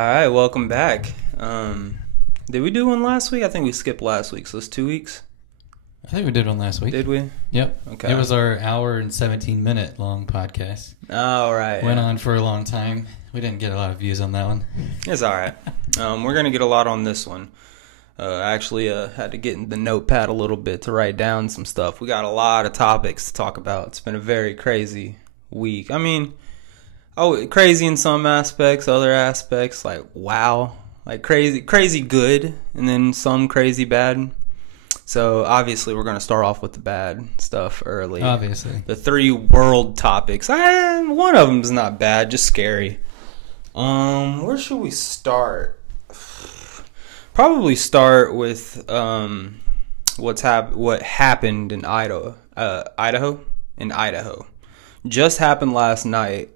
right, welcome back. Did we do one last week? I think we skipped last week, so it's 2 weeks. I think we did one last week. Did we? Yep. Okay. It was our hour and 17-minute long podcast. All right. Went on for a long time. We didn't get a lot of views on that one. It's all right. We're going to get a lot on this one. I actually had to get in the notepad a little bit to write down some stuff. We got a lot of topics to talk about. It's been a very crazy week. I mean, crazy in some aspects, other aspects, like, wow. Like, crazy good, and then some crazy bad. So, obviously, we're going to start off with the bad stuff early. Obviously. The 3 world topics. One of them's not bad, just scary. Where should we start? Probably start with what happened in Idaho. Idaho. Just happened last night.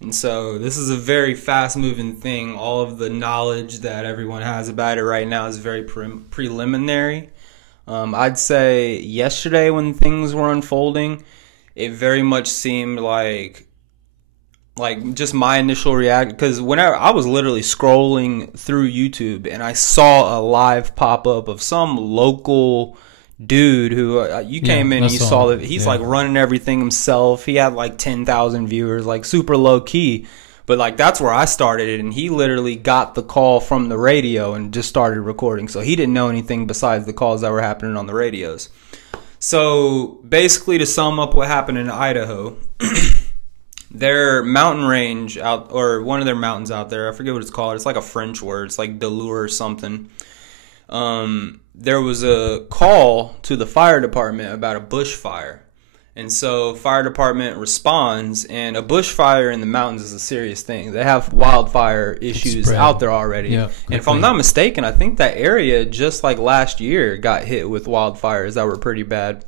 And so this is a very fast-moving thing. All of the knowledge that everyone has about it right now is very preliminary. I'd say yesterday when things were unfolding, it very much seemed like just my initial reaction, because whenever I was literally scrolling through YouTube and I saw a live pop-up of some local dude who you came in and you saw that he's like running everything himself. He had like 10,000 viewers, like super low key. But like that's where I started it, and he literally got the call from the radio and just started recording. So he didn't know anything besides the calls that were happening on the radios. So basically, to sum up what happened in Idaho, their mountain range out, or one of their mountains out there, I forget what it's called. It's like a French word. It's like Delure or something. There was a call to the fire department about a bushfire. And so fire department responds, and a bushfire in the mountains is a serious thing. They have wildfire issues out there already. Yeah, and if I'm not mistaken, I think that area just like last year got hit with wildfires that were pretty bad.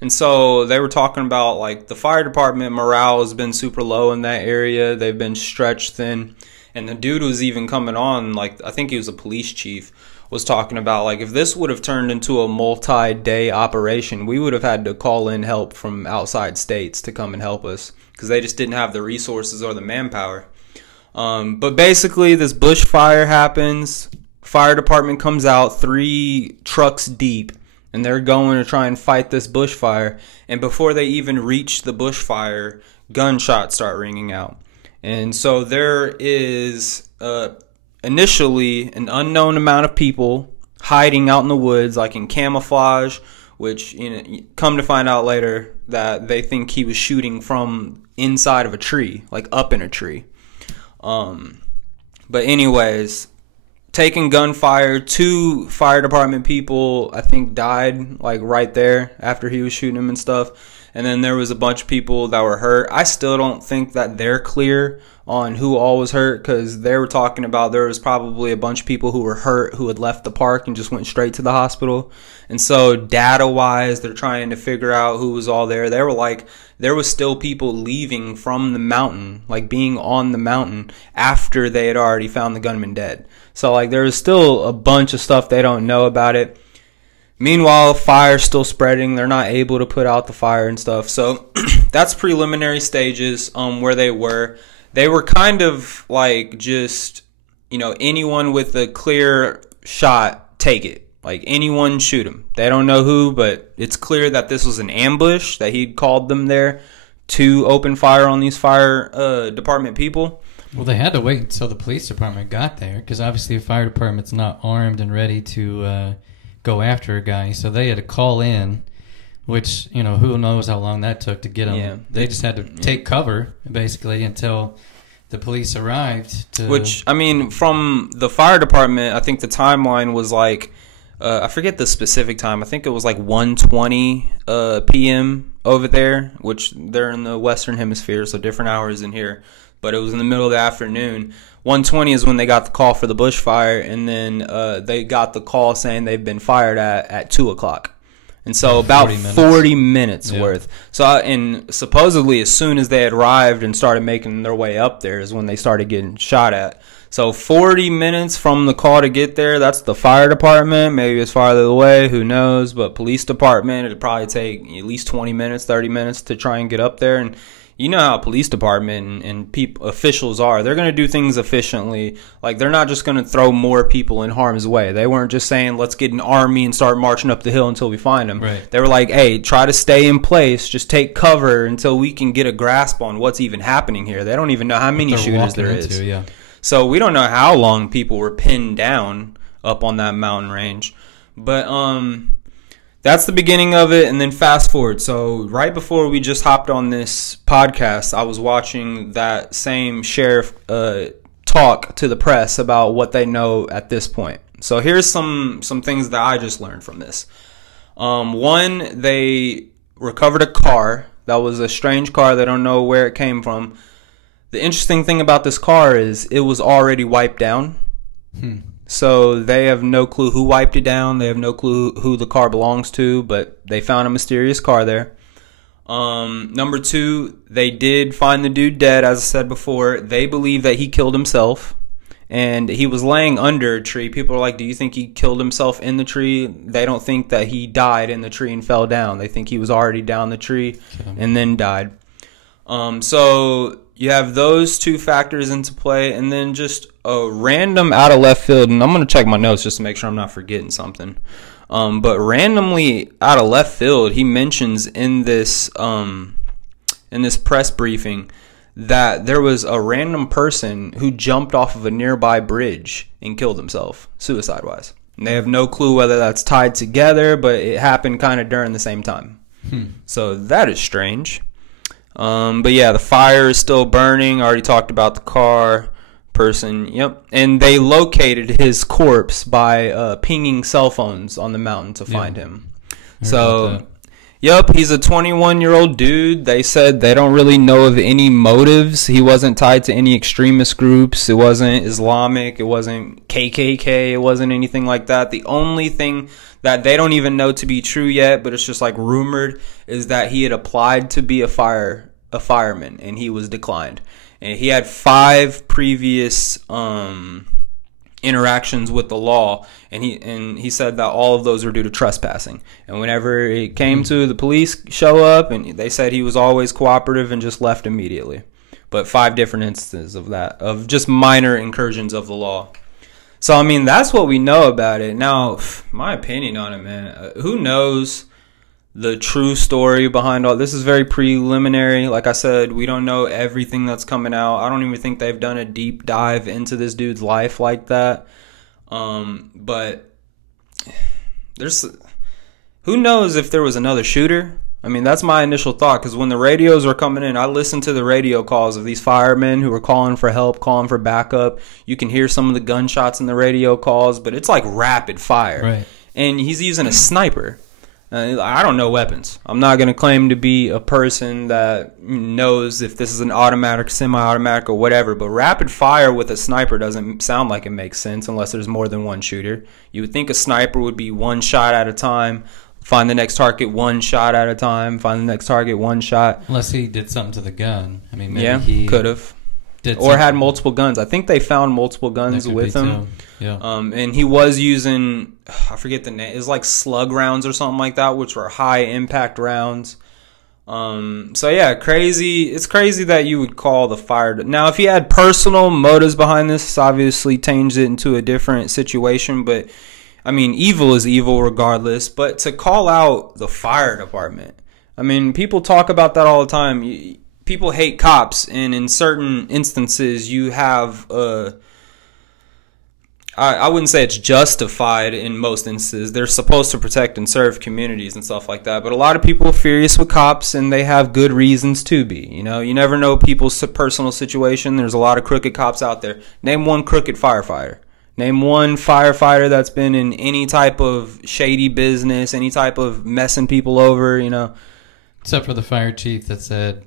And so they were talking about like the fire department morale has been super low in that area. They've been stretched thin. And the dude was even coming on, like I think he was a police chief, was talking about like if this would have turned into a multi-day operation, we would have had to call in help from outside states to come and help us because they just didn't have the resources or the manpower. But basically this bushfire happens. Fire department comes out 3 trucks deep, and they're going to try and fight this bushfire. And before they even reach the bushfire, gunshots start ringing out. And so there is initially an unknown amount of people hiding out in the woods, like in camouflage, which, you know, come to find out later that they think he was shooting from inside of a tree, like up in a tree. But anyways, taking gunfire, 2 fire department people, I think, died like right there after he was shooting them and stuff. And then there was a bunch of people that were hurt. I still don't think that they're clear on who all was hurt, because they were talking about there was probably a bunch of people who were hurt who had left the park and just went straight to the hospital. And so data-wise, they're trying to figure out who was all there. They were like, there was still people leaving from the mountain, like being on the mountain after they had already found the gunman dead. So like there was still a bunch of stuff they don't know about it. Meanwhile, fire's still spreading. They're not able to put out the fire and stuff. So that's preliminary stages where they were. They were kind of like just, you know, anyone with a clear shot, take it. Like anyone, shoot him. They don't know who, but it's clear that this was an ambush, that he'd called them there to open fire on these fire department people. Well, they had to wait until the police department got there, because obviously the fire department's not armed and ready to go after a guy. So they had to call in, which, you know, who knows how long that took to get them. Yeah. They just had to take cover, basically, until the police arrived. Which, I mean, from the fire department, I think the timeline was like, I forget the specific time. I think it was like 1:20 p.m. over there, which they're in the Western Hemisphere, so different hours than here. But it was in the middle of the afternoon. 1:20 is when they got the call for the bushfire, and then they got the call saying they've been fired at 2 o'clock. And so about 40 minutes worth. So, and supposedly as soon as they had arrived and started making their way up there is when they started getting shot at. So 40 minutes from the call to get there, that's the fire department. Maybe it's farther away, who knows. But police department, it'd probably take at least 20 minutes, 30 minutes to try and get up there. And you know how police department and officials are. They're going to do things efficiently. Like, they're not just going to throw more people in harm's way. They weren't just saying, let's get an army and start marching up the hill until we find them. Right. They were like, hey, try to stay in place. Just take cover until we can get a grasp on what's even happening here. They don't even know how many shooters there is. Yeah. So we don't know how long people were pinned down up on that mountain range. But that's the beginning of it, and then fast forward. So right before we just hopped on this podcast, I was watching that same sheriff talk to the press about what they know at this point. So here's some things that I just learned from this. One, they recovered a car. That was a strange car. They don't know where it came from. The interesting thing about this car is it was already wiped down. So they have no clue who wiped it down. They have no clue who the car belongs to, but they found a mysterious car there. Number two, they did find the dude dead, as I said before. They believe that he killed himself, and he was laying under a tree. People are like, do you think he killed himself in the tree? They don't think that he died in the tree and fell down. They think he was already down the tree and then died. So you have those two factors into play, and then just a random out of left field, and I'm going to check my notes just to make sure I'm not forgetting something. But randomly out of left field, he mentions in this press briefing that there was a random person who jumped off of a nearby bridge and killed himself, suicide-wise. And they have no clue whether that's tied together, but it happened kind of during the same time. So that is strange. But yeah, the fire is still burning. I already talked about the car person. Yep. And they located his corpse by pinging cell phones on the mountain to find him. So, yep, he's a 21-year-old dude. They said they don't really know of any motives. He wasn't tied to any extremist groups. It wasn't Islamic. It wasn't KKK. It wasn't anything like that. The only thing that they don't even know to be true yet, but it's just like rumored, is that he had applied to be a fireman, and he was declined. And he had 5 previous interactions with the law, and he said that all of those were due to trespassing. And whenever it came to the police show up, and they said he was always cooperative and just left immediately. But 5 different instances of that, of just minor incursions of the law. So, I mean, that's what we know about it. Now, my opinion on it, man, who knows the true story behind all this? Is very preliminary. Like I said, we don't know everything that's coming out. I don't even think they've done a deep dive into this dude's life like that. But who knows if there was another shooter? I mean, that's my initial thought, because when the radios were coming in, I listened to the radio calls of these firemen who were calling for help, calling for backup. You can hear some of the gunshots in the radio calls, but it's like rapid fire. Right. And he's using a sniper. I don't know weapons. I'm not going to claim to be a person that knows if this is an automatic, semi-automatic, or whatever, but rapid fire with a sniper doesn't sound like it makes sense unless there's more than one shooter. You would think a sniper would be one shot at a time, find the next target one shot at a time, find the next target one shot. Unless he did something to the gun. I mean, maybe he could have. Or had multiple guns. I think they found multiple guns with him. Yeah. And he was using, I forget the name, it was like slug rounds or something like that, which were high impact rounds. So yeah, crazy. It's crazy that you would call the fire. Now, if he had personal motives behind this obviously changed it into a different situation, but I mean, evil is evil regardless. But to call out the fire department, I mean, people talk about that all the time. People hate cops, and in certain instances, you have I wouldn't say it's justified in most instances. They're supposed to protect and serve communities and stuff like that. But a lot of people are furious with cops, and they have good reasons to be. You know, you never know people's personal situation. There's a lot of crooked cops out there. Name one crooked firefighter. Name one firefighter that's been in any type of shady business, any type of messing people over, you know. Except for the fire chief that said,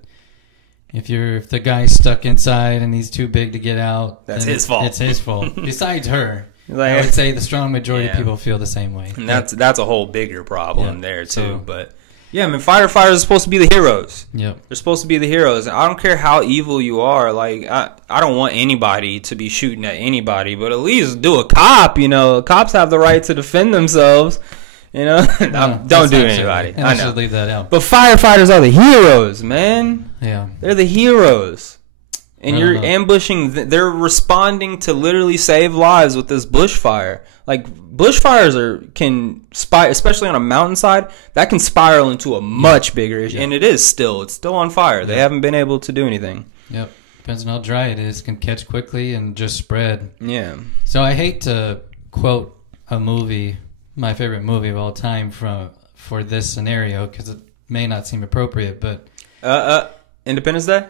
if the guy's stuck inside and he's too big to get out, that's his fault. It's his fault. Besides her, I would say the strong majority of people feel the same way. And that's a whole bigger problem there too. But yeah, I mean, firefighters are supposed to be the heroes. Yep. They're supposed to be the heroes. I don't care how evil you are. Like I don't want anybody to be shooting at anybody, but at least do a cop. You know, cops have the right to defend themselves. You know, don't do anybody. I know. Should leave that out. But firefighters are the heroes, man. Yeah, they're the heroes. And you're ambushing. They're responding to literally save lives with this bushfire. Like bushfires can spiral, especially on a mountainside. That can spiral into a much bigger issue, and it's still on fire. They haven't been able to do anything. Yep, depends on how dry it is. It can catch quickly and just spread. Yeah. So I hate to quote a movie, my favorite movie of all time, for this scenario because it may not seem appropriate, but Independence Day.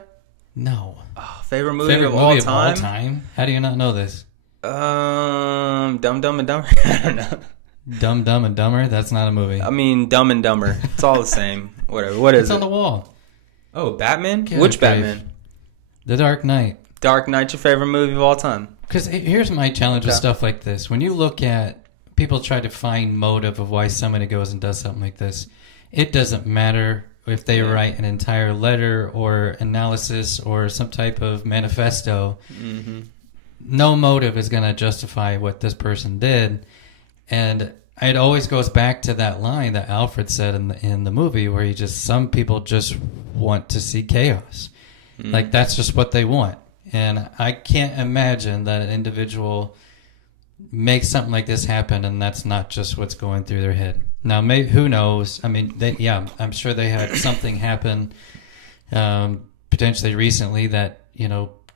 No. Oh, favorite movie of all time? How do you not know this? Dumb, Dumb and Dumber. I don't know. Dumb and Dumber? That's not a movie. I mean, Dumb and Dumber. It's all the same. Whatever. What is it's on the wall. Oh, Batman? Which Batman? The Dark Knight. Dark Knight's your favorite movie of all time? Because here's my challenge with stuff like this. When you look at people try to find motive of why somebody goes and does something like this, it doesn't matter if they write an entire letter or analysis or some type of manifesto. Mm-hmm. No motive is going to justify what this person did. And it always goes back to that line that Alfred said in the movie where some people just want to see chaos. Mm-hmm. Like, that's just what they want. And I can't imagine that an individual makes something like this happen and that's not just what's going through their head. Now, who knows? I mean, I'm sure they had something happen potentially recently that,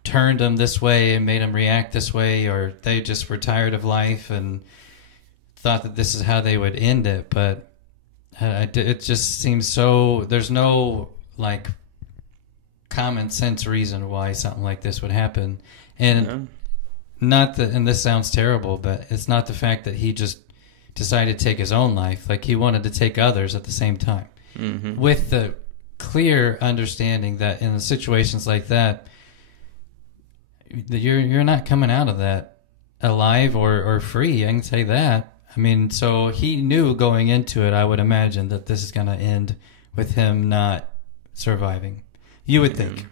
turned them this way and made them react this way, or they just were tired of life and thought that this is how they would end it. But it just seems so, there's no, common sense reason why something like this would happen. And not that, and this sounds terrible, but it's not the fact that he just decided to take his own life. Like, he wanted to take others at the same time. Mm-hmm. With the clear understanding that in situations like that, you're not coming out of that alive or free. I can say that. I mean, so he knew going into it, I would imagine, that this is going to end with him not surviving. You would think.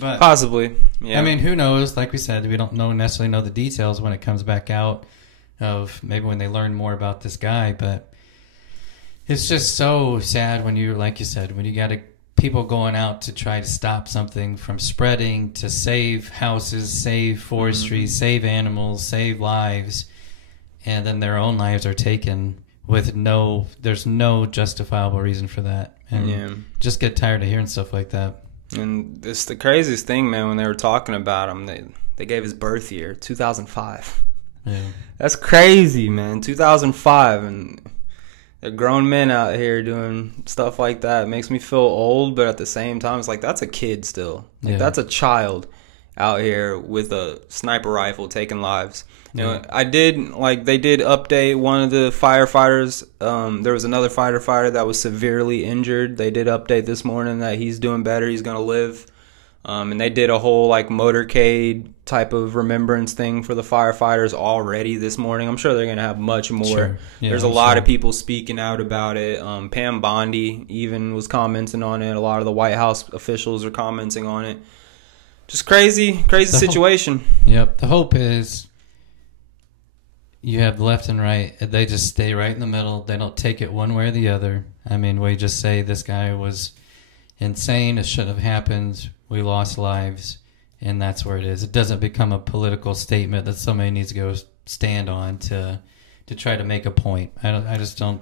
But possibly. Yeah. I mean, who knows? Like we said, we don't necessarily know the details when it comes back out of maybe when they learn more about this guy, but it's just so sad when you, like you said, when you got people going out to try to stop something from spreading, to save houses, save forestry, save animals, save lives, and then their own lives are taken with there's no justifiable reason for that. And just get tired of hearing stuff like that. And it's the craziest thing, man, when they were talking about him, they gave his birth year, 2005. Yeah. That's crazy, man. 2005, and they're grown men out here doing stuff like that. It makes me feel old, but at the same time, it's like, that's a kid still. Like, that's a child out here with a sniper rifle taking lives. You know, they did update one of the firefighters. There was another firefighter that was severely injured. They did update this morning that he's doing better. He's going to live. And they did a whole motorcade type of remembrance thing for the firefighters already this morning. I'm sure they're going to have much more. Sure. Yeah, there's a lot of people speaking out about it. Pam Bondi even was commenting on it. A lot of the White House officials are commenting on it. Just crazy situation. Yep. The hope is you have left and right. They just stay right in the middle. They don't take it one way or the other. I mean, we just say this guy was insane. It shouldn't have happened. We lost lives, and that's where it is. It doesn't become a political statement that somebody needs to go stand on to try to make a point. I just don't.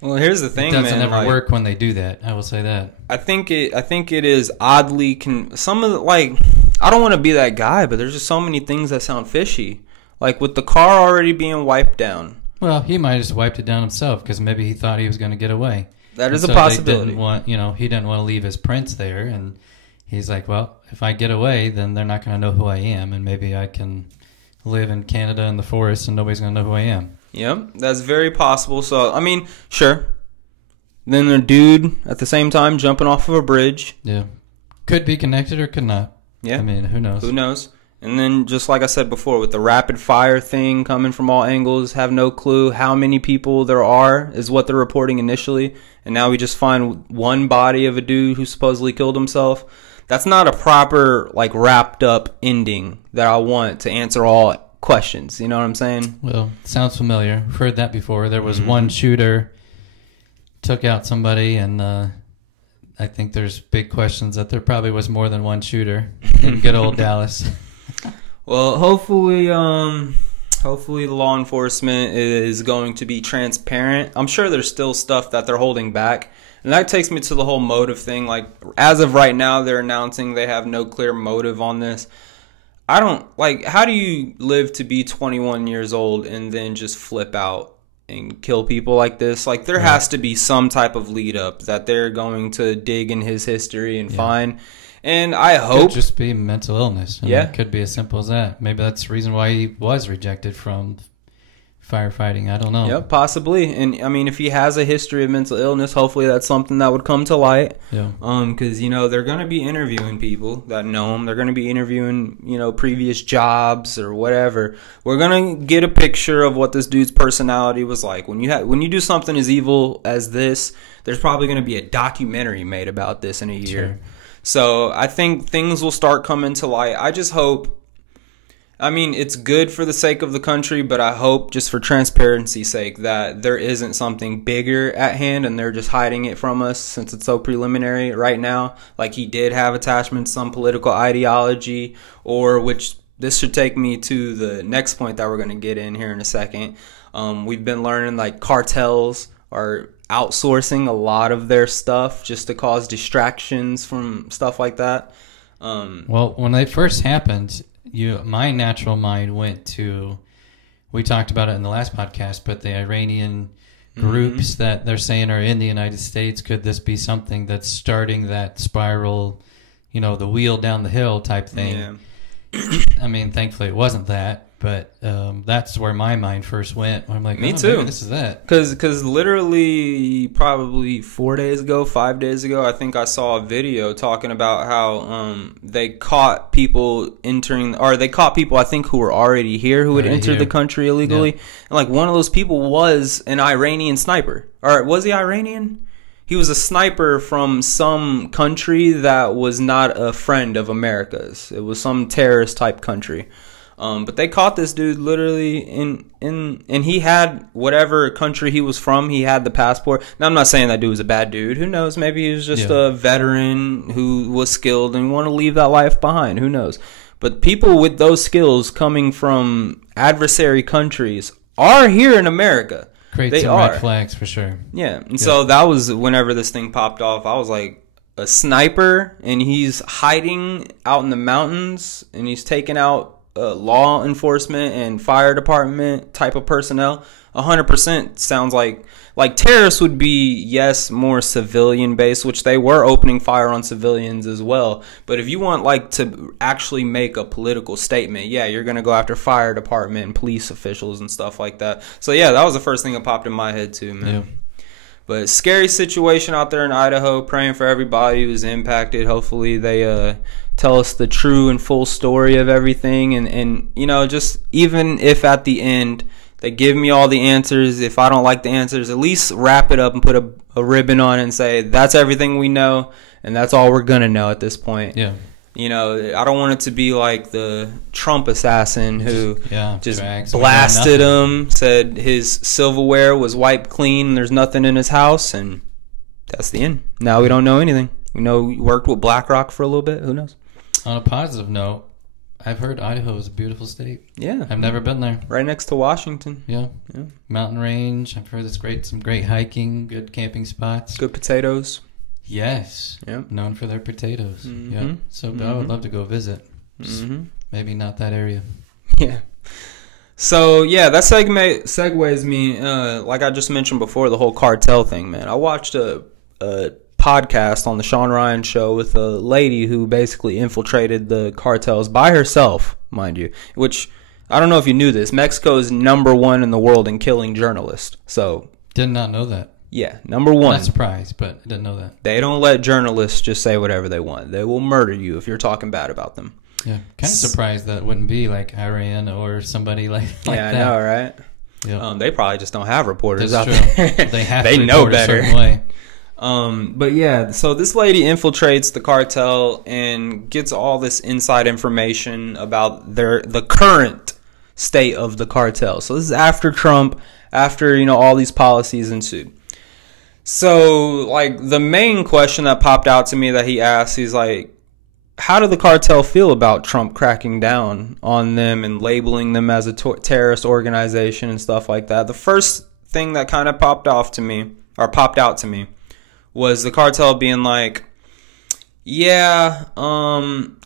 Well, here's the thing, man. It doesn't ever work when they do that. I will say that. I think it is oddly some of the, I don't want to be that guy, but there's just so many things that sound fishy. Like with the car already being wiped down. Well, he might have just wiped it down himself because maybe he thought he was going to get away. That is a possibility. He didn't want to leave his prints there, and he's like, well, if I get away, then they're not going to know who I am, and maybe I can live in Canada in the forest and nobody's going to know who I am. Yep, that's very possible. So, I mean, sure. Then the dude at the same time jumping off of a bridge. Yeah. Could be connected or could not. Yeah. I mean, who knows? Who knows? And then, just like I said before, with the rapid fire thing coming from all angles, have no clue how many people there are is what they're reporting initially. And now we just find one body of a dude who supposedly killed himself. That's not a proper, wrapped up ending that I want to answer all questions. You know what I'm saying? Well, sounds familiar. I've heard that before. There was Mm-hmm. one shooter took out somebody, and I think there's big questions that there probably was more than one shooter in good old Dallas. Well, hopefully the law enforcement is going to be transparent. I'm sure there's still stuff that they're holding back. And that takes me to the whole motive thing. Like, as of right now, they're announcing they have no clear motive on this. I don't, like, how do you live to be 21 years old and then just flip out and kill people like this? Like, there has to be some type of lead up that they're going to dig in his history and find. And I hope. Could just be mental illness. I mean, it could be as simple as that. Maybe that's the reason why he was rejected from firefighting. I don't know. Yeah, possibly. And I mean, if he has a history of mental illness, hopefully that's something that would come to light. Yeah. Because, you know, they're going to be interviewing people that know him. They're going to be interviewing, you know, previous jobs or whatever. We're going to get a picture of what this dude's personality was like. When you do something as evil as this, there's probably going to be a documentary made about this in a year. Sure. So I think things will start coming to light. I just hope, I mean, it's good for the sake of the country, but I hope just for transparency's sake that there isn't something bigger at hand and they're just hiding it from us since it's so preliminary right now. Like, he did have attachment to some political ideology, or which this should take me to the next point that we're going to get in here in a second. We've been learning like cartels are outsourcing a lot of their stuff just to cause distractions from stuff like that. Well, when they first happened, my natural mind went to, we talked about it in the last podcast, but the Iranian groups that they're saying are in the United States, could this be something that's starting that spiral, you know, the wheel down the hill type thing? Yeah. I mean, thankfully it wasn't that, but that's where my mind first went. I'm like, me too. Maybe this is that. Because literally probably 5 days ago, I think I saw a video talking about how they caught people entering, or they caught people I think who were already here who had entered the country illegally. Yeah. And like one of those people was an Iranian sniper. Or was he Iranian? He was a sniper from some country that was not a friend of America's. It was some terrorist type country. But they caught this dude literally and he had whatever country he was from, he had the passport. Now, I'm not saying that dude was a bad dude. Who knows? Maybe he was just a veteran who was skilled and want to leave that life behind. Who knows? But people with those skills coming from adversary countries are here in America. Create some red flags for sure. Yeah. And so that was whenever this thing popped off, I was like, a sniper, and he's hiding out in the mountains, and he's taking out law enforcement and fire department type of personnel. 100% sounds like terrorists would be, yes, more civilian based, which they were opening fire on civilians as well. But if you want like to actually make a political statement, yeah, you're going to go after fire department and police officials and stuff like that. So yeah, that was the first thing that popped in my head too, man. Yeah. But scary situation out there in Idaho. Praying for everybody who's impacted. Hopefully they tell us the true and full story of everything. And you know, just even if at the end they give me all the answers, if I don't like the answers, at least wrap it up and put a ribbon on it and say, that's everything we know, and that's all we're going to know at this point. Yeah. You know, I don't want it to be like the Trump assassin who just blasted him, said his silverware was wiped clean, and there's nothing in his house, and that's the end. Now we don't know anything. We know he worked with BlackRock for a little bit. Who knows? On a positive note, I've heard Idaho is a beautiful state. Yeah. I've never been there. Right next to Washington. Yeah. Mountain range. I've heard it's great. Some great hiking, good camping spots. Good potatoes. Yes. Yep. Known for their potatoes. Mm-hmm. Yeah. So I would love to go visit. Maybe not that area. Yeah. So, yeah, that segues me, like I just mentioned before, the whole cartel thing, man. I watched a podcast on the Sean Ryan show with a lady who basically infiltrated the cartels by herself, mind you, which I don't know if you knew this. Mexico is #1 in the world in killing journalists. So did not know that. Yeah, #1. Not surprised, but I didn't know that. They don't let journalists just say whatever they want. They will murder you if you're talking bad about them. Yeah, kind of surprised that it wouldn't be like Iran or somebody like that. Yeah, I know, right? Yep. They probably just don't have reporters That's out true. there. They have they to know report better. A certain way. But yeah, so this lady infiltrates the cartel and gets all this inside information about the current state of the cartel. So this is after Trump, after, you know, all these policies ensued. So, like, the main question that popped out to me that he asked, he's like, how do the cartel feel about Trump cracking down on them and labeling them as a terrorist organization and stuff like that? The first thing that kind of popped out to me was the cartel being like, yeah,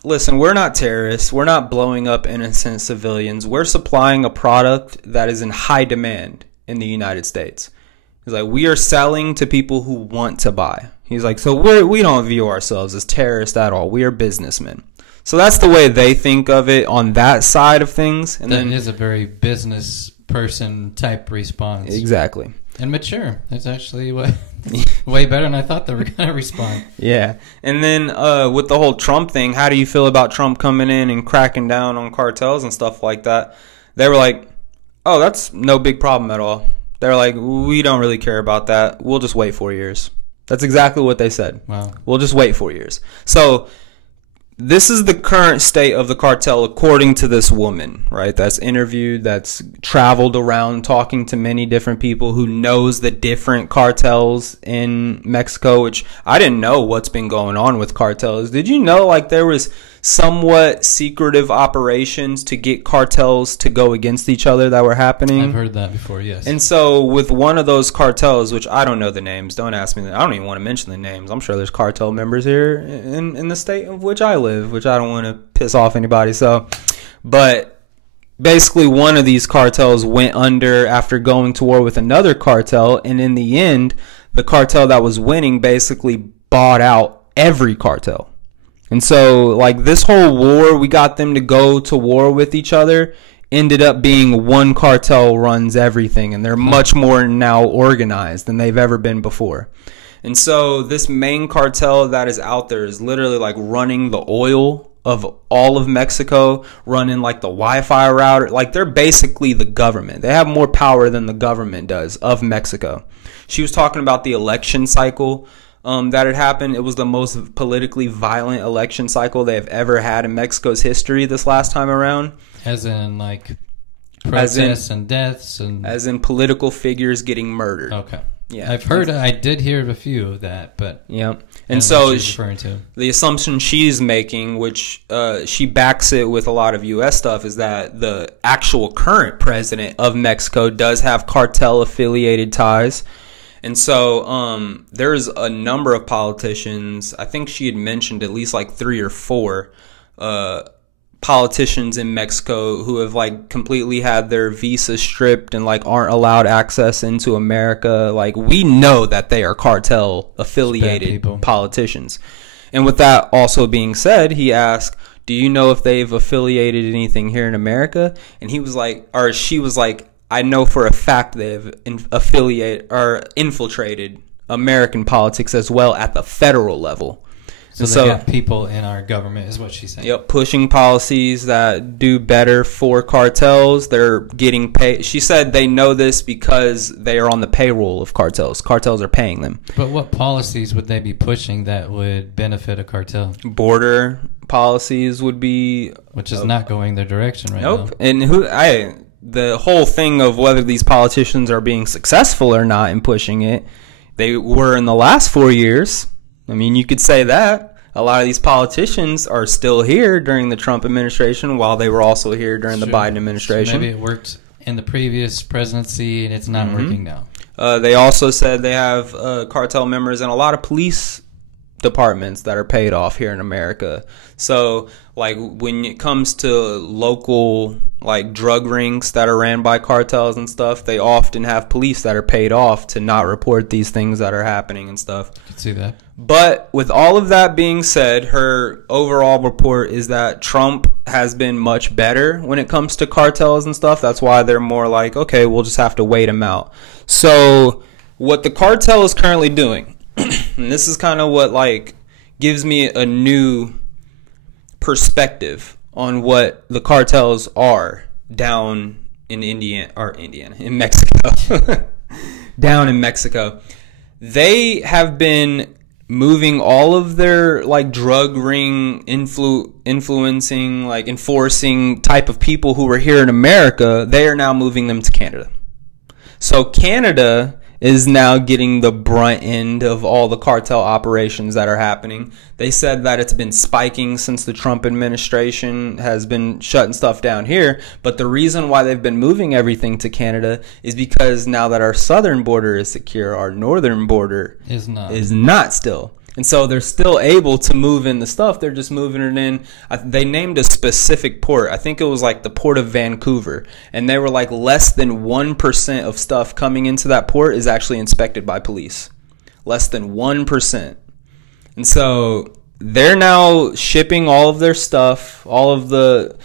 listen, we're not terrorists. We're not blowing up innocent civilians. We're supplying a product that is in high demand in the United States. He's like, we are selling to people who want to buy. He's like, so we don't view ourselves as terrorists at all. We are businessmen. So that's the way they think of it on that side of things. And that is a very business person type response. Exactly. And mature. That's actually way better than I thought they were going to respond. Yeah. And then with the whole Trump thing, how do you feel about Trump coming in and cracking down on cartels and stuff like that? They were like, oh, that's no big problem at all. They're like, we don't really care about that. We'll just wait 4 years. That's exactly what they said. Wow. We'll just wait 4 years. So this is the current state of the cartel according to this woman, right? That's interviewed, that's traveled around talking to many different people, who knows the different cartels in Mexico, which I didn't know what's been going on with cartels. Did you know, like, there was somewhat secretive operations to get cartels to go against each other that were happening? I've heard that before, yes. And so with one of those cartels, which I don't know the names, don't ask me. I don't even want to mention the names. I'm sure there's cartel members here in the state of which I live, which I don't want to piss off anybody. So, but basically one of these cartels went under after going to war with another cartel, and in the end, the cartel that was winning basically bought out every cartel. And so, like, this whole war, we got them to go to war with each other, ended up being one cartel runs everything, and they're much more now organized than they've ever been before. And so this main cartel that is out there is literally like running the oil of all of Mexico, running like the Wi-Fi router. Like, they're basically the government. They have more power than the government does of Mexico. She was talking about the election cycle that had happened. It was the most politically violent election cycle they have ever had in Mexico's history this last time around. As in, like, protests and deaths? As in political figures getting murdered. Okay. Yeah. I did hear of a few of that, but... Yeah. And so the assumption she's making, which she backs it with a lot of U.S. stuff, is that the actual current president of Mexico does have cartel-affiliated ties. And so there's a number of politicians. I think she had mentioned at least like 3 or 4 politicians in Mexico who have like completely had their visas stripped and like aren't allowed access into America. Like, we know that they are cartel affiliated politicians. And with that also being said, he asked, do you know if they've affiliated anything here in America? And he was like, or she was like, I know for a fact they've affiliated or infiltrated American politics as well at the federal level. So they got people in our government, is what she's saying. Yep, pushing policies that do better for cartels. They're getting paid. She said they know this because they are on the payroll of cartels. Cartels are paying them. But what policies would they be pushing that would benefit a cartel? Border policies would be... Which is not going their direction right now. Nope. And the whole thing of whether these politicians are being successful or not in pushing it, they were in the last 4 years. I mean, you could say that. A lot of these politicians are still here during the Trump administration, while they were also here during the Biden administration. So maybe it worked in the previous presidency and it's not working now. They also said they have cartel members in a lot of police departments that are paid off here in America. So, like, when it comes to local, like, drug rings that are ran by cartels and stuff, they often have police that are paid off to not report these things that are happening and stuff. I can see that. But with all of that being said, her overall report is that Trump has been much better when it comes to cartels and stuff. That's why they're more like, okay, we'll just have to wait him out. So what the cartel is currently doing, and this is kind of what, like, gives me a new perspective on what the cartels are down in in Mexico. Down in Mexico. They have been moving all of their like drug ring influencing, like enforcing type of people who were here in America. They are now moving them to Canada. So Canada is now getting the brunt end of all the cartel operations that are happening. They said that it's been spiking since the Trump administration has been shutting stuff down here. But the reason why they've been moving everything to Canada is because now that our southern border is secure, our northern border is not still. And so they're still able to move in the stuff. They're just moving it in. They named a specific port. I think it was like the port of Vancouver. And they were like less than 1% of stuff coming into that port is actually inspected by police. Less than 1%. And so they're now shipping all of their stuff, all of the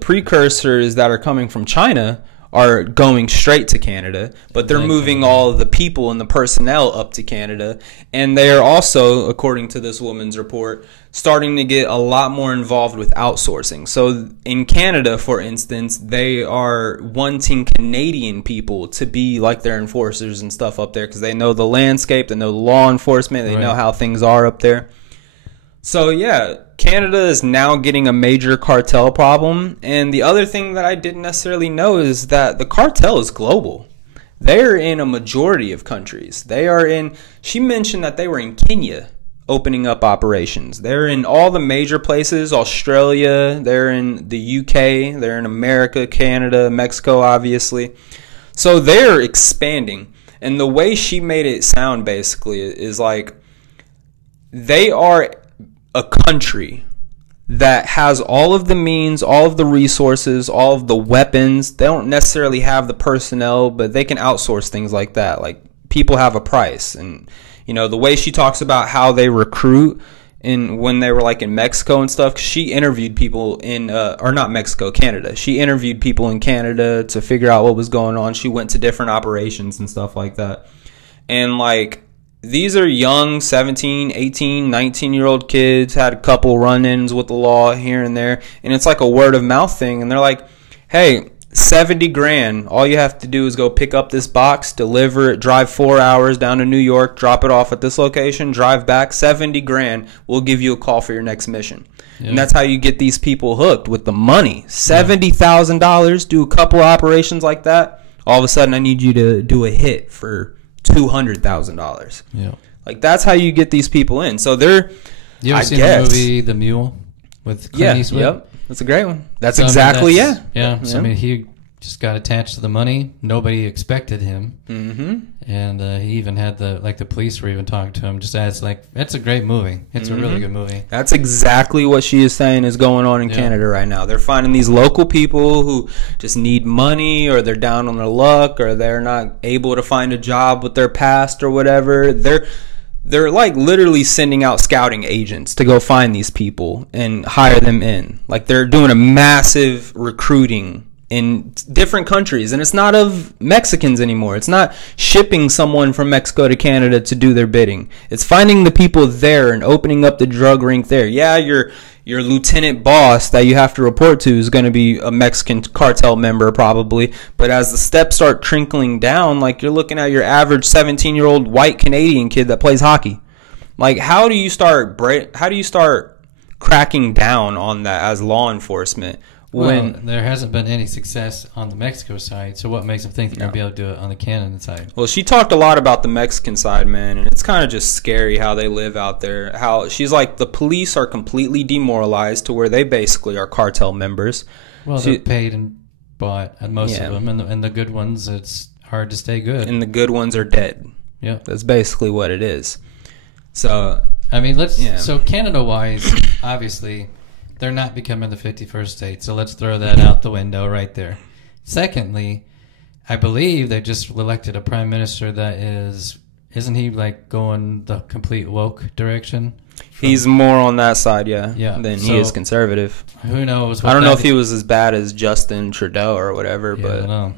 precursors that are coming from China are going straight to Canada, but they're moving all of the people and the personnel up to Canada. And they are also, according to this woman's report, starting to get a lot more involved with outsourcing. So in Canada, for instance, they are wanting Canadian people to be like their enforcers and stuff up there because they know the landscape, they know the law enforcement, they know how things are up there. So yeah, Canada is now getting a major cartel problem. And the other thing that I didn't necessarily know is that the cartel is global. They're in a majority of countries. She mentioned that they were in Kenya opening up operations. They're in all the major places, Australia, they're in the UK, they're in America, Canada, Mexico, obviously. So they're expanding. And the way she made it sound basically is like they are a country that has all of the means, all of the resources, all of the weapons. They don't necessarily have the personnel, but they can outsource things like that. Like, people have a price. And, you know, the way she talks about how they recruit when they were like in Mexico and stuff, 'cause she interviewed people in, or not Mexico, Canada. She interviewed people in Canada to figure out what was going on. She went to different operations and stuff like that. And like, these are young 17, 18, 19-year-old kids, had a couple run-ins with the law here and there, and it's like a word-of-mouth thing. And they're like, hey, 70 grand, all you have to do is go pick up this box, deliver it, drive 4 hours down to New York, drop it off at this location, drive back, 70 grand, we'll give you a call for your next mission. Yeah. And that's how you get these people hooked with the money. $70,000, do a couple of operations like that, all of a sudden I need you to do a hit for $200,000. Yeah, like that's how you get these people in. So they're. You ever seen the movie The Mule with Clint Eastwood? Yep, that's a great one. That's exactly yeah. So I mean, he just got attached to the money. Nobody expected him, and he even had the police were even talking to him. Just as like, that's a great movie. It's a really good movie. That's exactly what she is saying is going on in Canada right now. They're finding these local people who just need money, or they're down on their luck, or they're not able to find a job with their past or whatever. They're like literally sending out scouting agents to go find these people and hire them in. Like, they're doing a massive recruiting in different countries, and it's not of Mexicans anymore. It's not shipping someone from Mexico to Canada to do their bidding. It's finding the people there and opening up the drug ring there. Yeah, your lieutenant boss that you have to report to is going to be a Mexican cartel member probably, but as the steps start trickling down, like, you're looking at your average 17-year-old white Canadian kid that plays hockey. Like, how do you start cracking down on that as law enforcement? Well, there hasn't been any success on the Mexico side, so what makes them think they're going to be able to do it on the Canada side? Well, she talked a lot about the Mexican side, man, and it's kind of just scary how they live out there. How she's like, the police are completely demoralized to where they basically are cartel members. Well, they're paid and bought, and most of them, and the good ones, it's hard to stay good. And the good ones are dead. Yeah, that's basically what it is. So, I mean, so Canada-wise, obviously, they're not becoming the 51st state, so let's throw that out the window right there. Secondly, I believe they just elected a prime minister that isn't he like going the complete woke direction? He's more on that side, than he is conservative. Who knows? I don't know if he was as bad as Justin Trudeau or whatever, but I don't know.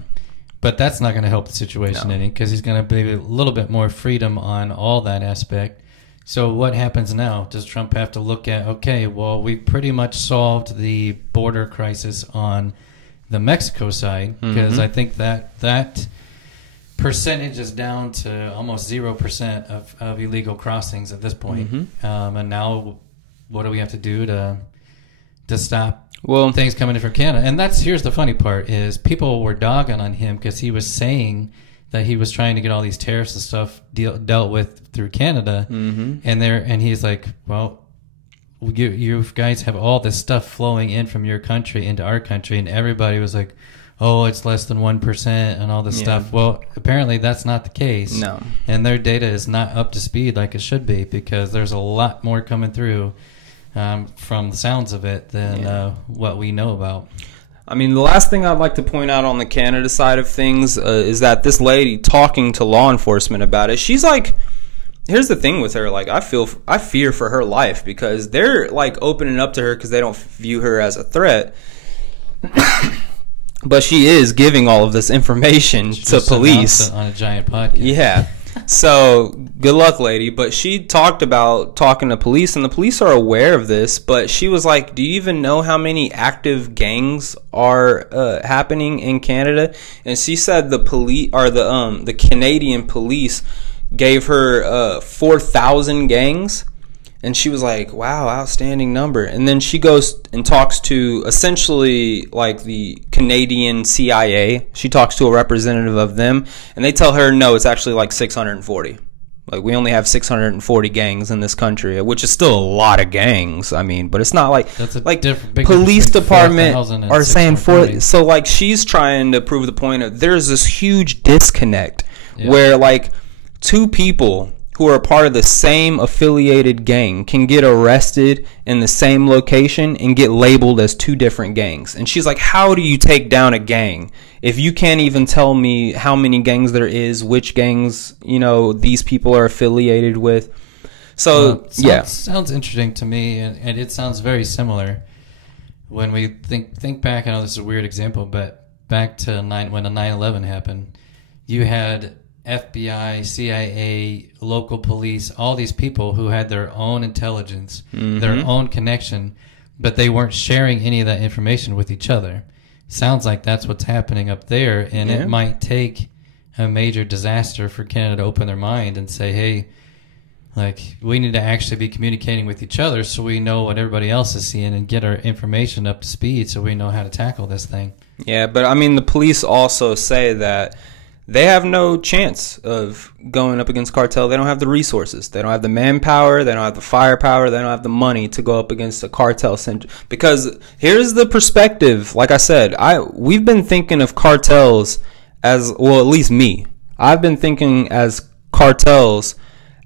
But that's not going to help the situation any, because he's going to be a little bit more freedom on all that aspect. So what happens now? Does Trump have to look at, okay, well, we pretty much solved the border crisis on the Mexico side, because I think that percentage is down to almost 0% of illegal crossings at this point. And now, what do we have to do to stop things coming in from Canada? And here's the funny part is people were dogging on him because he was saying that he was trying to get all these tariffs and stuff dealt with through Canada, and he's like, well, you guys have all this stuff flowing in from your country into our country, and everybody was like, oh, it's less than 1% and all this stuff. Well, apparently that's not the case. No. And their data is not up to speed like it should be, because there's a lot more coming through from the sounds of it than what we know about. I mean, the last thing I'd like to point out on the Canada side of things is that this lady talking to law enforcement about it, she's like, here's the thing with her, like, I fear for her life, because they're like opening up to her because they don't view her as a threat. But she is giving all of this information to police on a giant podcast. Yeah. So good luck, lady. But she talked about talking to police, and the police are aware of this. But she was like, do you even know how many active gangs are happening in Canada? And she said the police, or the Canadian police, gave her 4,000 gangs. And she was like, wow, outstanding number. And then she goes and talks to essentially like the Canadian CIA. She talks to a representative of them, and they tell her, no, it's actually like 640. Like, we only have 640 gangs in this country, which is still a lot of gangs. I mean, but it's not like police department are saying 4. So like, she's trying to prove the point of there's this huge disconnect where like two people who are part of the same affiliated gang can get arrested in the same location and get labeled as two different gangs. And she's like, how do you take down a gang if you can't even tell me how many gangs there is, which gangs, you know, these people are affiliated with? So, sounds interesting to me, and it sounds very similar when we think back. I know this is a weird example, but back to when the 9/11 happened, you had FBI, CIA, local police, all these people who had their own intelligence, their own connection, but they weren't sharing any of that information with each other. Sounds like that's what's happening up there, and it might take a major disaster for Canada to open their mind and say, hey, like, we need to actually be communicating with each other so we know what everybody else is seeing and get our information up to speed so we know how to tackle this thing. Yeah, but I mean, the police also say that they have no chance of going up against cartel. They don't have the resources. They don't have the manpower. They don't have the firepower. They don't have the money to go up against a cartel center. Because here's the perspective. Like I said, we've been thinking of cartels as, well, at least me. I've been thinking as cartels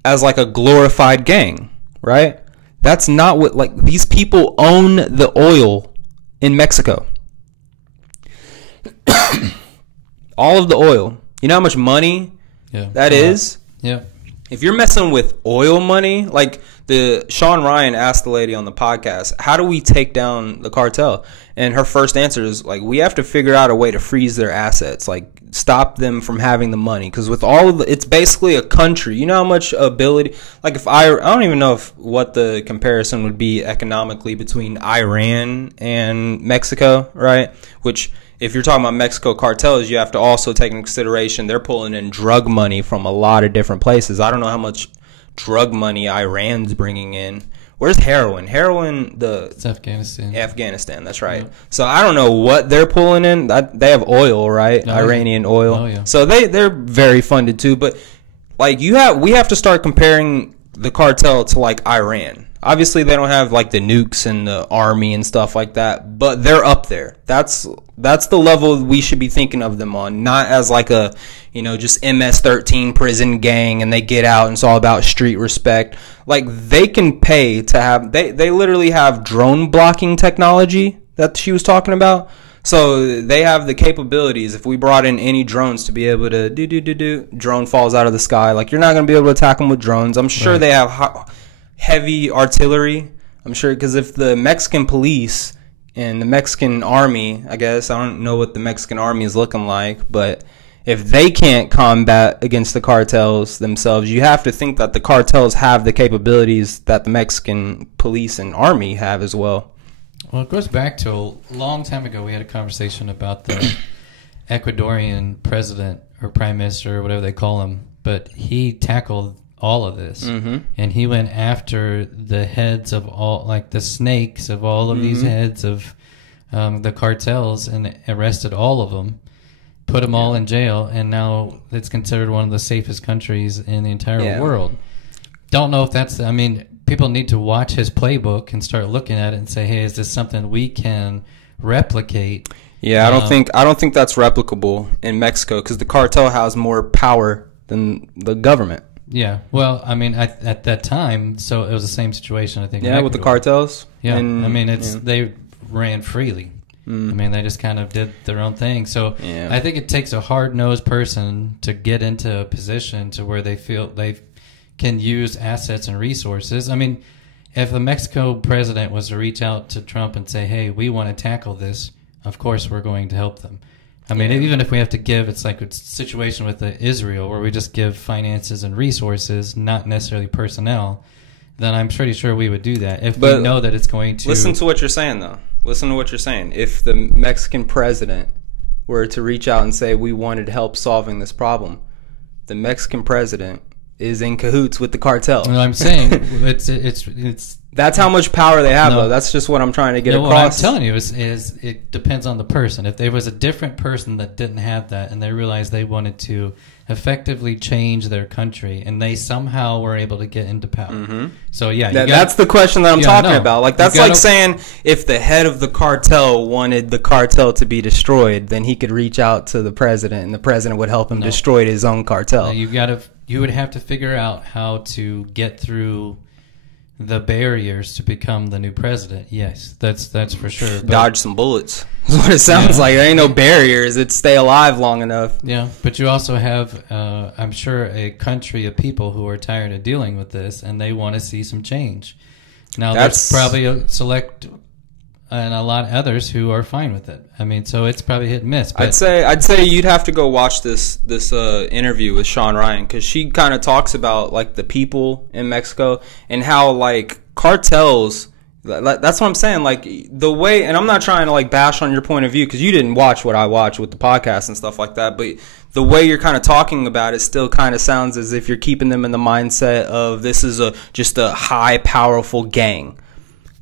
as like a glorified gang, right? That's not what, like, these people own the oil in Mexico. All of the oil. You know how much money that is? Yeah. If you're messing with oil money, like Sean Ryan asked the lady on the podcast, how do we take down the cartel? And her first answer is like, we have to figure out a way to freeze their assets, like stop them from having the money. Because with all of it's basically a country. You know how much ability, like if I don't even know what the comparison would be economically between Iran and Mexico, right? Which, if you're talking about Mexico cartels, you have to also take into consideration they're pulling in drug money from a lot of different places. I don't know how much drug money Iran's bringing in. Where's heroin? It's Afghanistan. Afghanistan, that's right. Yeah. So I don't know what they're pulling in. They have oil, right? Iranian oil. Oh, yeah. So they're very funded too. But like we have to start comparing the cartel to like Iran. Obviously, they don't have like the nukes and the army and stuff like that, but they're up there. That's the level we should be thinking of them on, not as like a, you know, just MS-13 prison gang and they get out and it's all about street respect. Like, they can pay to have, they literally have drone blocking technology that she was talking about. So they have the capabilities. If we brought in any drones to be able to drone falls out of the sky, like, you're not going to be able to attack them with drones. I'm sure they have heavy artillery. I'm sure, because if the Mexican police and the Mexican army, I guess, I don't know what the Mexican army is looking like, but if they can't combat against the cartels themselves, you have to think that the cartels have the capabilities that the Mexican police and army have as well. Well, it goes back to a long time ago. We had a conversation about the Ecuadorian president or prime minister or whatever they call him, but he tackled all of this, and he went after the heads of all, like the snakes of all of these heads of the cartels, and arrested all of them, put them all in jail, and now it's considered one of the safest countries in the entire world. Don't know if that's, I mean, people need to watch his playbook and start looking at it and say, hey, is this something we can replicate? Yeah, I don't think that's replicable in Mexico, because the cartel has more power than the government. Yeah, well, I mean, at that time, so it was the same situation, I think. Yeah, with the cartels. Yeah, I mean, they ran freely. I mean, they just kind of did their own thing. So I think it takes a hard-nosed person to get into a position to where they feel they can use assets and resources. I mean, if the Mexico president was to reach out to Trump and say, hey, we want to tackle this, of course we're going to help them. I mean, even if we have to give, it's like a situation with Israel where we just give finances and resources, not necessarily personnel, then I'm pretty sure we would do that if we know that it's going to... Listen to what you're saying, though. Listen to what you're saying. If the Mexican president were to reach out and say, we wanted help solving this problem, the Mexican president is in cahoots with the cartel. Well, I'm saying it's that's how much power they have, though. That's just what I'm trying to get across. What I'm telling you is it depends on the person. If there was a different person that didn't have that, and they realized they wanted to effectively change their country, and they somehow were able to get into power. So that's the question that I'm talking about. Like, that's like saying if the head of the cartel wanted the cartel to be destroyed, then he could reach out to the president, and the president would help him destroy his own cartel. You would have to figure out how to get through the barriers to become the new president. Yes, that's for sure. But dodge some bullets. That's what it sounds like. There ain't no barriers. It's stay alive long enough. Yeah, but you also have, I'm sure, a country of people who are tired of dealing with this, and they want to see some change. Now, there's probably a select and a lot of others who are fine with it. I mean, so it's probably hit and miss. But I'd say you'd have to go watch this interview with Sean Ryan, because she kind of talks about like the people in Mexico and how like cartels. That's what I'm saying. Like the way, and I'm not trying to like bash on your point of view, because you didn't watch what I watched with the podcast and stuff like that. But the way you're kind of talking about it still kind of sounds as if you're keeping them in the mindset of this is just a high, powerful gang.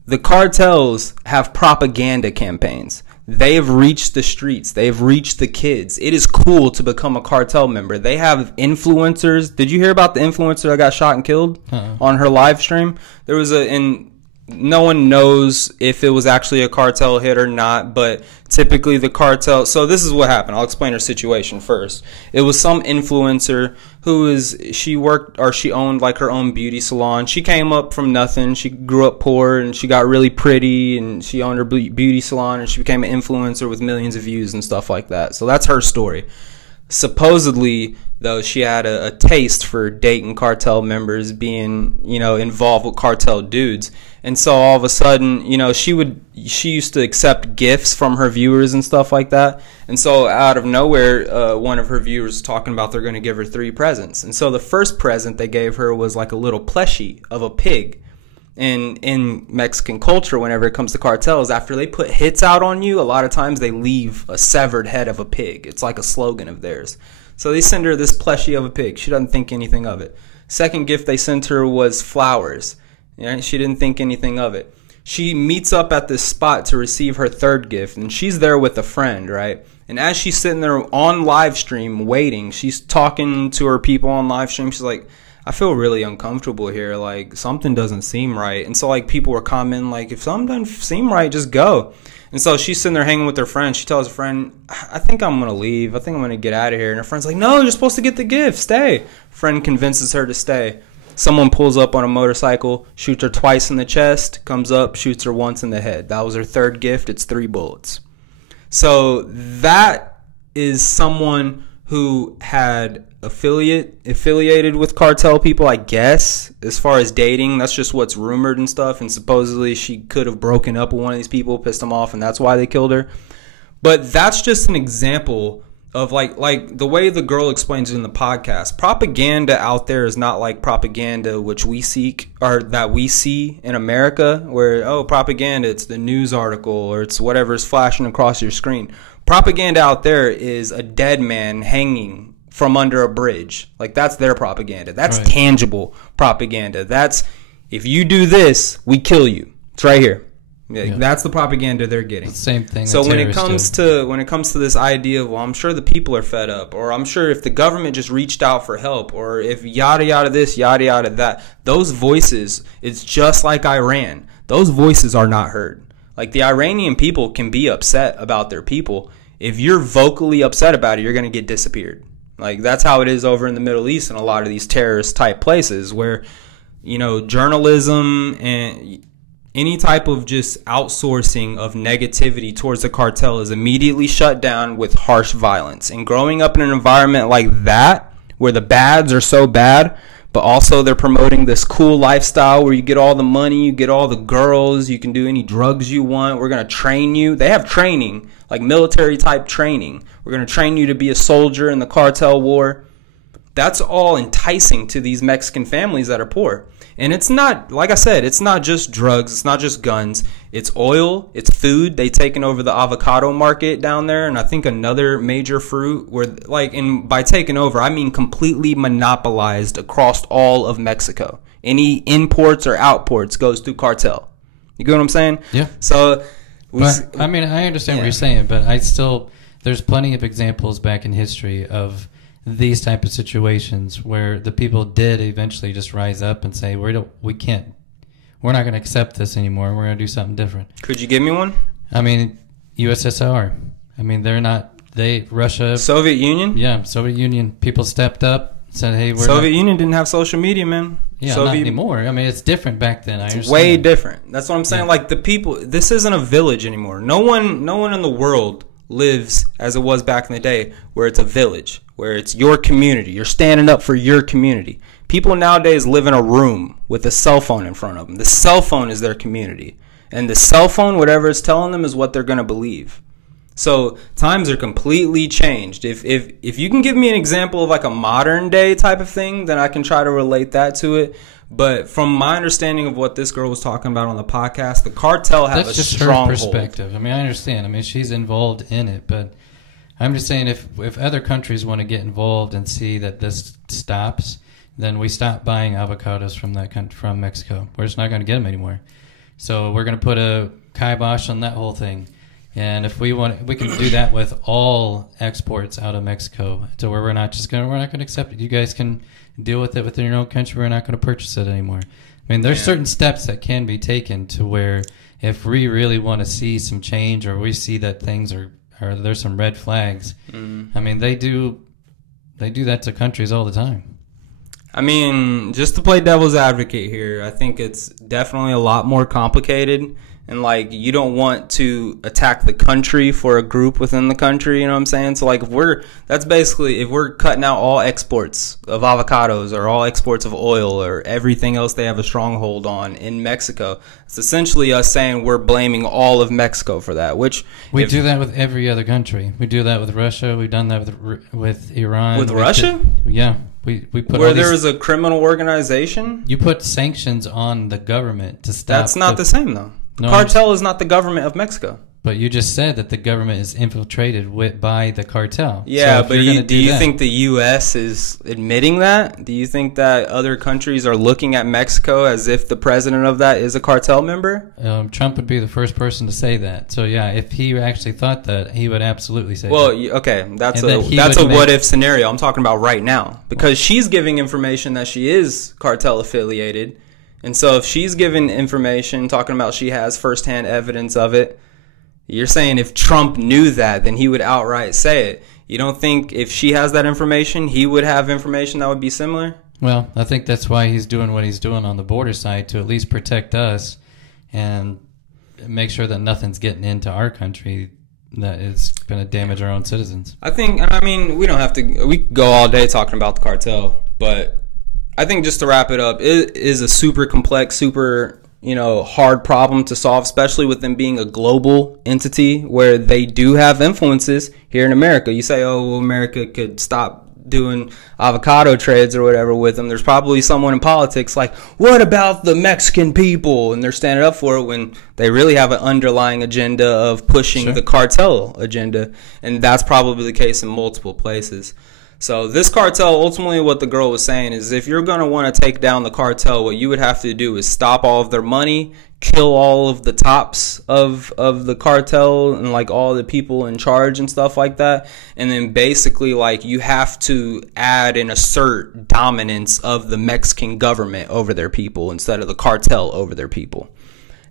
The cartels have propaganda campaigns. They've reached the streets. They've reached the kids. It is cool to become a cartel member. They have influencers. Did you hear about the influencer that got shot and killed on her live stream? There was no one knows if it was actually a cartel hit or not, but typically the cartel... So this is what happened. I'll explain her situation first. It was some influencer she owned like her own beauty salon. She came up from nothing. She grew up poor, and she got really pretty, and she owned her beauty salon, and she became an influencer with millions of views and stuff like that. So that's her story. Supposedly, though, she had a taste for dating cartel members, being, involved with cartel dudes. And so all of a sudden, she used to accept gifts from her viewers and stuff like that. And so out of nowhere, one of her viewers was talking about they're going to give her 3 presents. And so the first present they gave her was like a little plushie of a pig. And in Mexican culture, whenever it comes to cartels, after they put hits out on you, a lot of times they leave a severed head of a pig. It's like a slogan of theirs. So they send her this plushie of a pig. She doesn't think anything of it. Second gift they sent her was flowers. She didn't think anything of it. She meets up at this spot to receive her third gift, and she's there with a friend, right? And as she's sitting there on live stream waiting, she's talking to her people on live stream. She's like, I feel really uncomfortable here. Like, something doesn't seem right. And so, like, people were commenting, like, if something doesn't seem right, just go. And so she's sitting there hanging with her friend. She tells her friend, I think I'm going to leave. I think I'm going to get out of here. And her friend's like, no, you're supposed to get the gift. Stay. Friend convinces her to stay. Someone pulls up on a motorcycle, shoots her twice in the chest, comes up, shoots her once in the head. That was her third gift. It's 3 bullets. So that is someone who had affiliated with cartel people, I guess, as far as dating. That's just what's rumored and stuff. And supposedly she could have broken up with one of these people, pissed them off, and that's why they killed her. But that's just an example of like the way the girl explains it in the podcast. Propaganda out there is not like propaganda which we seek, or that we see in America, where propaganda, it's the news article or it's whatever's flashing across your screen. Propaganda out there is a dead man hanging from under a bridge. Like, that's their propaganda. That's right. Tangible propaganda. That's, if you do this, we kill you. It's right here. Yeah. That's the propaganda they're getting. Same thing. So when it comes to this idea of, well, I'm sure the people are fed up, or I'm sure if the government just reached out for help, or if yada yada this, yada yada that, those voices, it's just like Iran. Those voices are not heard. Like, the Iranian people can be upset about their people. If you're vocally upset about it, you're going to get disappeared. Like, that's how it is over in the Middle East and a lot of these terrorist type places where, you know, journalism and any type of just outsourcing of negativity towards the cartel is immediately shut down with harsh violence. And growing up in an environment like that, where the bads are so bad, but also they're promoting this cool lifestyle where you get all the money, you get all the girls, you can do any drugs you want, we're going to train you. They have training, like military type training. We're going to train you to be a soldier in the cartel war. That's all enticing to these Mexican families that are poor. And it's not, like I said, it's not just drugs, it's not just guns, it's oil, it's food. They've taken over the avocado market down there, and I think another major fruit where, like, and by taking over, I mean completely monopolized across all of Mexico. Any imports or outports goes through cartel. You get what I'm saying? Yeah. So, I mean, I understand what you're saying, but there's plenty of examples back in history of these type of situations where the people did eventually just rise up and say, we're not going to accept this anymore. We're going to do something different. Could you give me one? I mean, USSR. I mean, Russia. Soviet Union? Yeah, Soviet Union. People stepped up, said, hey, Soviet Union didn't have social media, man. Yeah, not anymore. I mean, it's different back then. It's way different. That's what I'm saying. Yeah. Like, the people, this isn't a village anymore. No one in the world lives as it was back in the day, where it's a village, where it's your community. You're standing up for your community. People nowadays live in a room with a cell phone in front of them. The cell phone is their community. And the cell phone, whatever it's telling them, is what they're going to believe. So times are completely changed. If you can give me an example of like a modern day type of thing, then I can try to relate that to it. But from my understanding of what this girl was talking about on the podcast, the cartel have a strong her perspective. I mean, I understand. I mean, she's involved in it, but I'm just saying if other countries want to get involved and see that this stops, then we stop buying avocados from Mexico. We're just not going to get them anymore. So we're going to put a kibosh on that whole thing. And if we want, we can do that with all exports out of Mexico, to where we're not going to accept it. You guys can deal with it within your own country. We're not going to purchase it anymore. I mean, there's certain steps that can be taken to where if we really want to see some change, or we see that things are there's some red flags. I mean, they do that to countries all the time. I mean, just to play devil's advocate here, I think it's definitely a lot more complicated. And, like, you don't want to attack the country for a group within the country, you know what I'm saying? So, like, if we're cutting out all exports of avocados or all exports of oil or everything else they have a stronghold on in Mexico, it's essentially us saying we're blaming all of Mexico for that, which... We do that with every other country. We do that with Russia. We've done that with Iran. With Russia? Yeah. We put where there is a criminal organization? You put sanctions on the government to stop... That's not the same, though. The cartel is not the government of Mexico. But you just said that the government is infiltrated by the cartel. Yeah, so but do you think the U.S. is admitting that? Do you think that other countries are looking at Mexico as if the president of that is a cartel member? Trump would be the first person to say that. So, yeah, if he actually thought that, he would absolutely say that. Well, okay, that's a what-if scenario I'm talking about right now. Because she's giving information that she is cartel-affiliated. And so if she's given information talking about she has firsthand evidence of it, you're saying if Trump knew that, then he would outright say it. You don't think if she has that information, he would have information that would be similar? Well, I think that's why he's doing what he's doing on the border side, to at least protect us and make sure that nothing's getting into our country that is going to damage our own citizens. We could go all day talking about the cartel, but I think just to wrap it up, it is a super complex, super, hard problem to solve, especially with them being a global entity where they do have influences here in America. You say, oh, well, America could stop doing avocado trades or whatever with them. There's probably someone in politics like, what about the Mexican people? And they're standing up for it when they really have an underlying agenda of pushing the cartel agenda. And that's probably the case in multiple places. So this cartel, ultimately what the girl was saying is if you're going to want to take down the cartel, what you would have to do is stop all of their money, kill all of the tops of the cartel and like all the people in charge and stuff like that. And then basically like you have to add and assert dominance of the Mexican government over their people instead of the cartel over their people.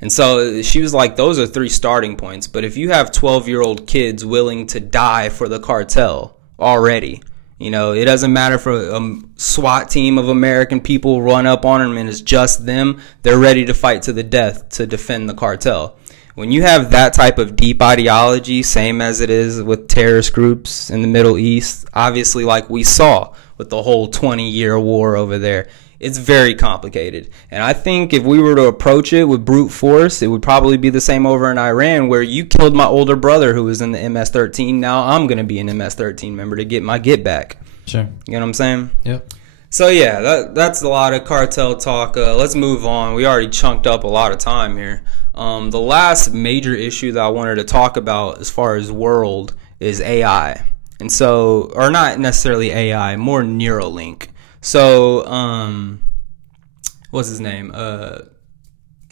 And so she was like, those are 3 starting points. But if you have 12-year-old kids willing to die for the cartel already, you know, it doesn't matter if a SWAT team of American people run up on them and it's just them. They're ready to fight to the death to defend the cartel. When you have that type of deep ideology, same as it is with terrorist groups in the Middle East, obviously like we saw with the whole 20-year war over there, it's very complicated. And I think if we were to approach it with brute force, it would probably be the same over in Iran, where you killed my older brother who was in the MS-13. Now I'm going to be an MS-13 member to get my get back. Sure. You know what I'm saying? Yep. So yeah, that's a lot of cartel talk. Let's move on. We already chunked up a lot of time here. The last major issue that I wanted to talk about as far as world is AI. And so, or not necessarily AI, more Neuralink. So, what's his name?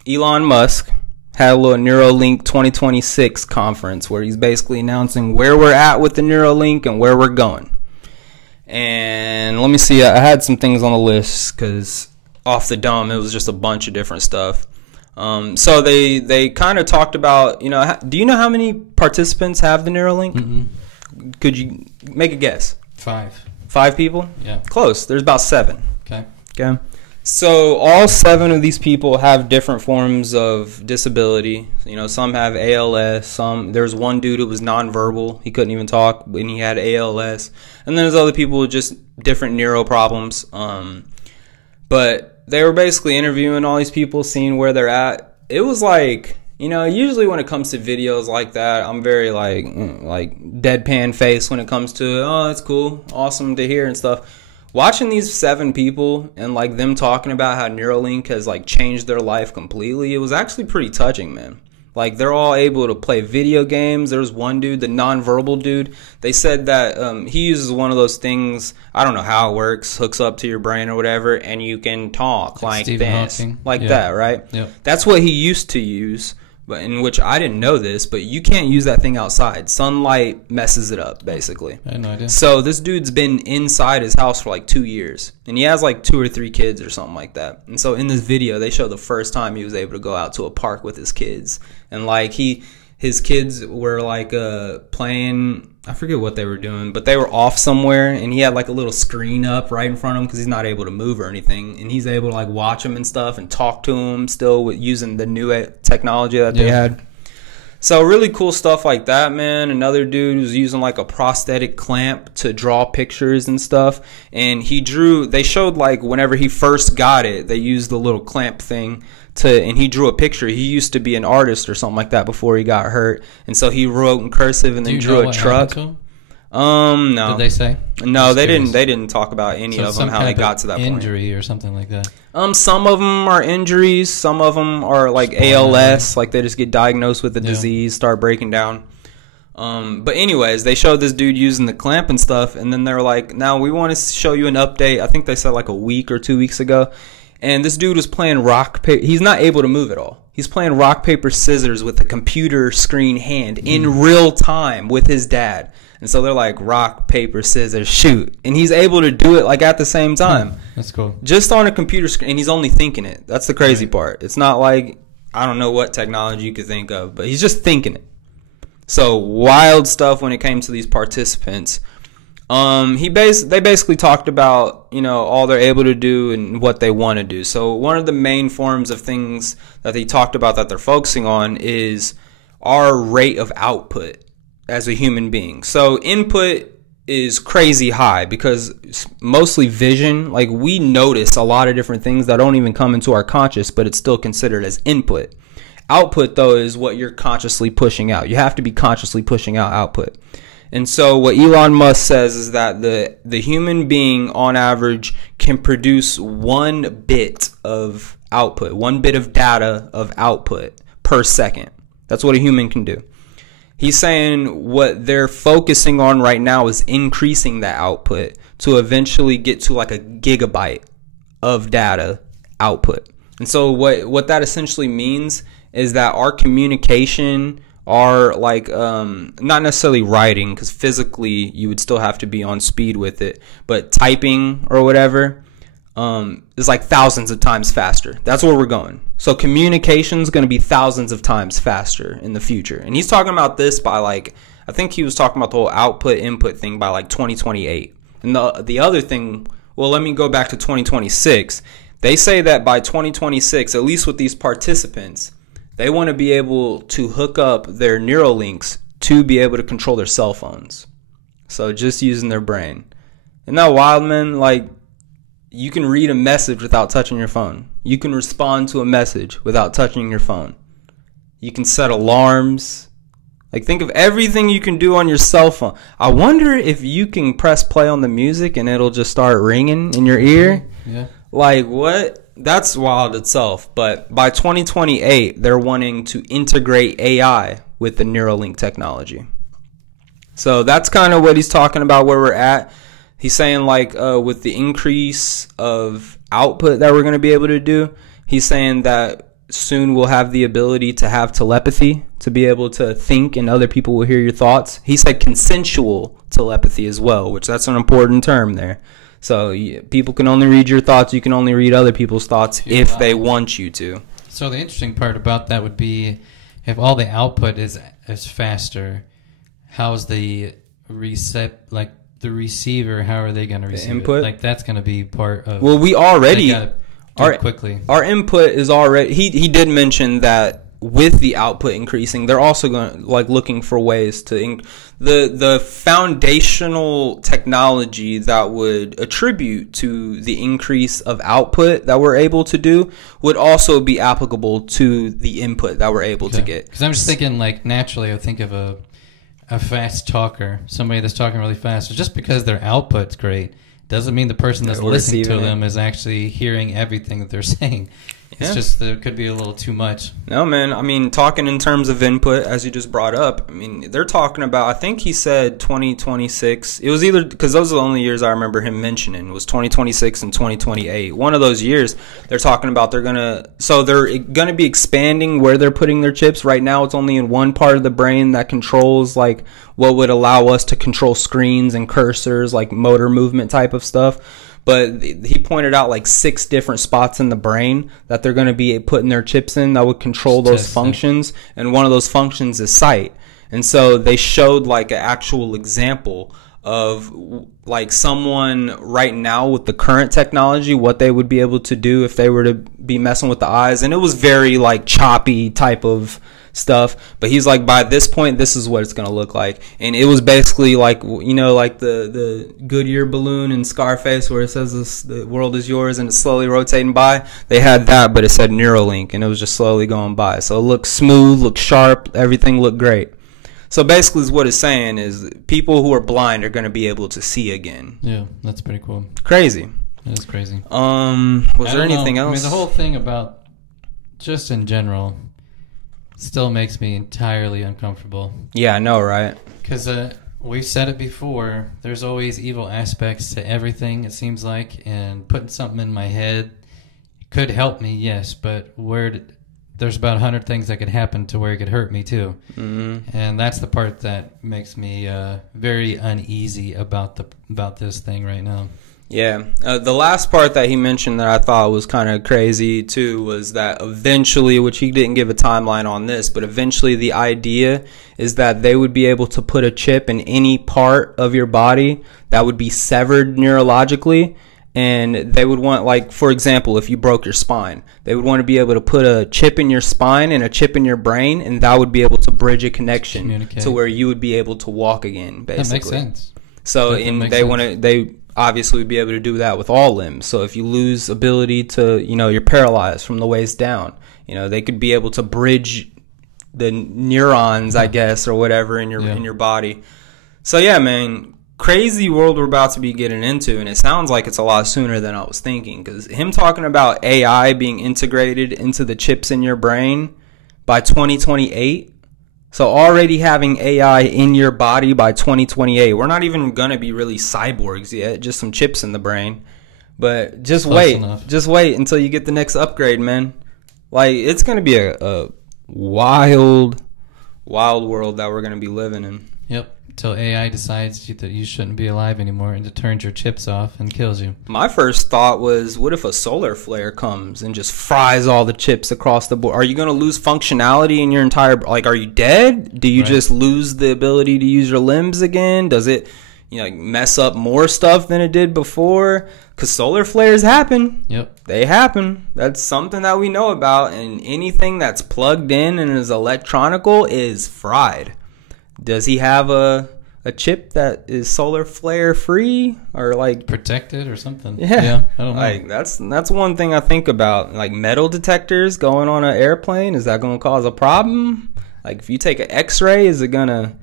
Elon Musk had a little Neuralink 2026 conference where he's basically announcing where we're at with the Neuralink and where we're going. And let me see, I had some things on the list because off the dome, it was just a bunch of different stuff. So they kind of talked about, you know, do you know how many participants have the Neuralink? Mm-hmm. Could you make a guess? 5. 5 people? Yeah. Close. There's about 7. Okay. So all 7 of these people have different forms of disability. You know, some have ALS. There's one dude who was nonverbal. He couldn't even talk, and he had ALS. And then there's other people with just different neuro problems. But they were basically interviewing all these people, seeing where they're at. It was like, you know, usually when it comes to videos like that, I'm very like deadpan face when it comes to, oh, that's cool, awesome to hear and stuff. Watching these 7 people and like them talking about how Neuralink has like changed their life completely, it was actually pretty touching, man. Like they're all able to play video games. There was one dude, the nonverbal dude. They said that he uses one of those things. I don't know how it works. Hooks up to your brain or whatever, and you can talk like Stephen this, Hawking. like that, right? Yep. That's what he used to use. But in which I didn't know this, but you can't use that thing outside. Sunlight messes it up, basically. I had no idea. So this dude's been inside his house for like 2 years, and he has like 2 or 3 kids or something like that. And so in this video, they show the first time he was able to go out to a park with his kids, and like his kids were like playing. I forget what they were doing, but they were off somewhere, and he had like a little screen up right in front of him because he's not able to move or anything, and he's able to like watch them and stuff and talk to them still with using the new technology that they had. So really cool stuff like that, man. Another dude was using like a prosthetic clamp to draw pictures and stuff, and they showed like whenever he first got it, they used the little clamp thing and he drew a picture. He used to be an artist or something like that before he got hurt, and so he wrote in cursive and then drew a truck. No. Did they say? No, they didn't. They didn't talk about any of them, how they got to that point. Injury or something like that. Some of them are injuries. Some of them are like ALS, like they just get diagnosed with the disease, start breaking down. But anyways, they showed this dude using the clamp and stuff, and then they're like, now we want to show you an update. I think they said like a week or 2 weeks ago. And this dude was playing rock, paper. He's not able to move at all. He's playing rock, paper, scissors with a computer screen hand in real time with his dad. And so they're like, rock, paper, scissors, shoot. And he's able to do it like at the same time. That's cool. Just on a computer screen. And he's only thinking it. That's the crazy part. It's not like, I don't know what technology you could think of, but he's just thinking it. So wild stuff when it came to these participants. They basically talked about, you know, all they're able to do and what they want to do. So one of the main forms of things that they talked about that they're focusing on is our rate of output as a human being. So input is crazy high because it's mostly vision. Like we notice a lot of different things that don't even come into our conscious, but it's still considered as input. Output, though, is what you're consciously pushing out. You have to be consciously pushing out output. And so what Elon Musk says is that the human being on average can produce 1 bit of output, 1 bit of data of output per second. That's what a human can do. He's saying what they're focusing on right now is increasing that output to eventually get to like a gigabyte of data output. And so what that essentially means is that our communication, our like not necessarily writing, because physically you would still have to be on speed with it, but typing or whatever is like thousands of times faster. That's where we're going. So communication is going to be thousands of times faster in the future. And he's talking about this by like, I think he was talking about the whole output input thing by like 2028. And the other thing, well, let me go back to 2026. They say that by 2026, at least with these participants, they want to be able to hook up their Neuralinks to be able to control their cell phones. So just using their brain. Isn't that wild, man? Like, you can read a message without touching your phone. You can respond to a message without touching your phone. You can set alarms. Like, think of everything you can do on your cell phone. I wonder if you can press play on the music and it'll just start ringing in your ear. Yeah. Like, what? That's wild itself. But by 2028, they're wanting to integrate AI with the Neuralink technology. So that's kind of what he's talking about, where we're at. He's saying, like, with the increase of output that we're going to be able to do, he's saying that soon we'll have the ability to have telepathy, to be able to think and other people will hear your thoughts. He said consensual telepathy as well, which that's an important term there. So people can only read your thoughts. You can only read other people's thoughts if they want you to. So the interesting part about that would be if all the output is faster, how's the the receiver, how are they going to receive input? It? Like, that's going to be part of... Well, we already... quickly. Our input is already... He did mention that with the output increasing, they're also going to, like, looking for ways to... The foundational technology that would attribute to the increase of output that we're able to do would also be applicable to the input that we're able to get. Because I'm just thinking, like, naturally I think of a fast talker, somebody that's talking really fast. So just because their output's great doesn't mean the person that's listening to them is actually hearing everything that they're saying. It's just there could be a little too much. No, man. I mean, talking in terms of input, as you just brought up, I mean, they're talking about, I think he said 2026. It was either, because those are the only years I remember him mentioning, was 2026 and 2028. One of those years, they're talking about they're going to be expanding where they're putting their chips. Right now, it's only in one part of the brain that controls, like, what would allow us to control screens and cursors, like motor movement type of stuff. But he pointed out like 6 different spots in the brain that they're going to be putting their chips in that would control those functions. And one of those functions is sight. And so they showed like an actual example of like someone right now with the current technology, what they would be able to do if they were to be messing with the eyes. And it was very like choppy type of stuff, but he's like, by this point, this is what it's gonna look like. And it was basically like, you know, like the Goodyear balloon in Scarface where it says the world is yours and it's slowly rotating by. They had that, but it said Neuralink and it was just slowly going by. So it looked smooth, looked sharp, everything looked great. So basically what it's saying is people who are blind are gonna be able to see again. Yeah, that's pretty cool. Crazy. That is crazy. Was there anything else? I mean, the whole thing about just in general still makes me entirely uncomfortable. Yeah, I know, right? Because we've said it before, there's always evil aspects to everything, it seems like, and putting something in my head could help me, yes, but there's about 100 things that could happen to where it could hurt me too. Mm-hmm. And that's the part that makes me very uneasy about this thing right now. Yeah. The last part that he mentioned that I thought was kind of crazy too was that eventually, which he didn't give a timeline on this, but eventually the idea is that they would be able to put a chip in any part of your body that would be severed neurologically. And they would want, like, for example, if you broke your spine, they would want to be able to put a chip in your spine and a chip in your brain, and that would be able to bridge a connection to where you would be able to walk again, basically. That makes sense. So they obviously would be able to do that with all limbs. So if you lose ability to, you know, you're paralyzed from the waist down, you know, they could be able to bridge the neurons, I guess, or whatever in your body. So yeah, man, crazy world we're about to be getting into, and it sounds like it's a lot sooner than I was thinking, because him talking about AI being integrated into the chips in your brain by 2028, So already having AI in your body by 2028. We're not even going to be really cyborgs yet, just some chips in the brain. But just wait. Just wait until you get the next upgrade, man. Like, it's going to be a wild world that we're going to be living in. Yep. Till AI decides that you shouldn't be alive anymore and it turns your chips off and kills you. My first thought was, what if a solar flare comes and just fries all the chips across the board? Are you going to lose functionality in your entire... Like, are you dead? Do you just lose the ability to use your limbs again? Does it, mess up more stuff than it did before? Because solar flares happen. Yep. They happen. That's something that we know about. And anything that's plugged in and is electronical is fried. Does he have a chip that is solar flare free or like protected or something? Yeah, I don't know. Like that's one thing I think about. Like metal detectors going on an airplane, is that going to cause a problem? Like if you take an X-ray, is it gonna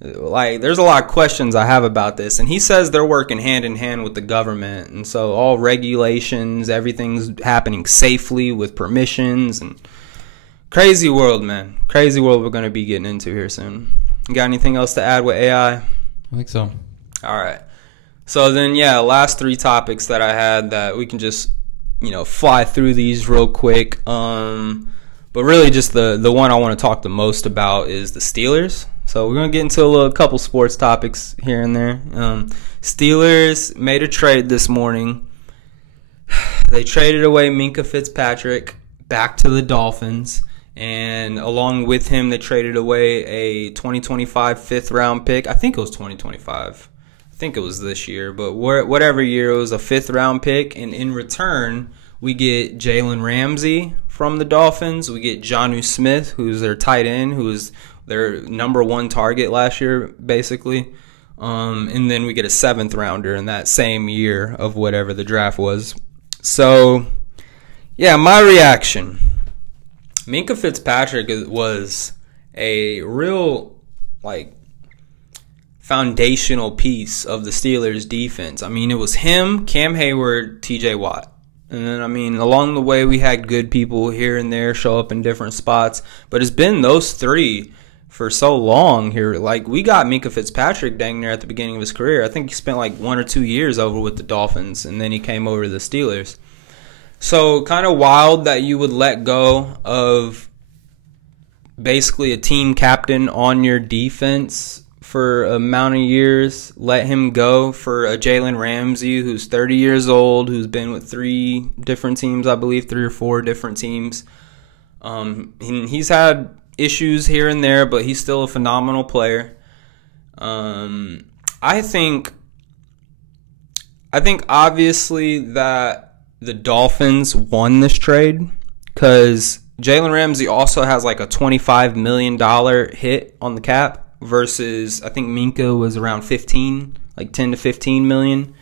there's a lot of questions I have about this. And he says they're working hand in hand with the government, and so all regulations, everything's happening safely with permissions. And crazy world, man. Crazy world we're going to be getting into here soon. You got anything else to add with AI? I think so. All right. So then, last three topics that I had that we can just, fly through these real quick. But really just the one I want to talk the most about is the Steelers. So we're going to get into a couple sports topics here and there. Steelers made a trade this morning. They traded away Minkah Fitzpatrick back to the Dolphins. And along with him, they traded away a 2025 fifth-round pick. I think it was 2025. I think it was this year. But whatever year, it was a fifth-round pick. And in return, we get Jalen Ramsey from the Dolphins. We get Jonnu Smith, who's their tight end, who was their number one target last year, basically. And then we get a seventh-rounder in that same year of whatever the draft was. So, my reaction. Minkah Fitzpatrick was a real, foundational piece of the Steelers' defense. I mean, it was him, Cam Hayward, T.J. Watt. And then, along the way, we had good people here and there show up in different spots. But it's been those three for so long here. Like, we got Minkah Fitzpatrick dang near at the beginning of his career. I think he spent, 1 or 2 years over with the Dolphins, and then he came over to the Steelers. So kind of wild that you would let go of basically a team captain on your defense for an amount of years. Let him go for a Jalen Ramsey who's 30 years old, who's been with 3 different teams, I believe, 3 or 4 different teams. And he's had issues here and there, but he's still a phenomenal player. I think obviously that the Dolphins won this trade because Jalen Ramsey also has a $25 million hit on the cap versus I think Minkah was around 10 to 15 million.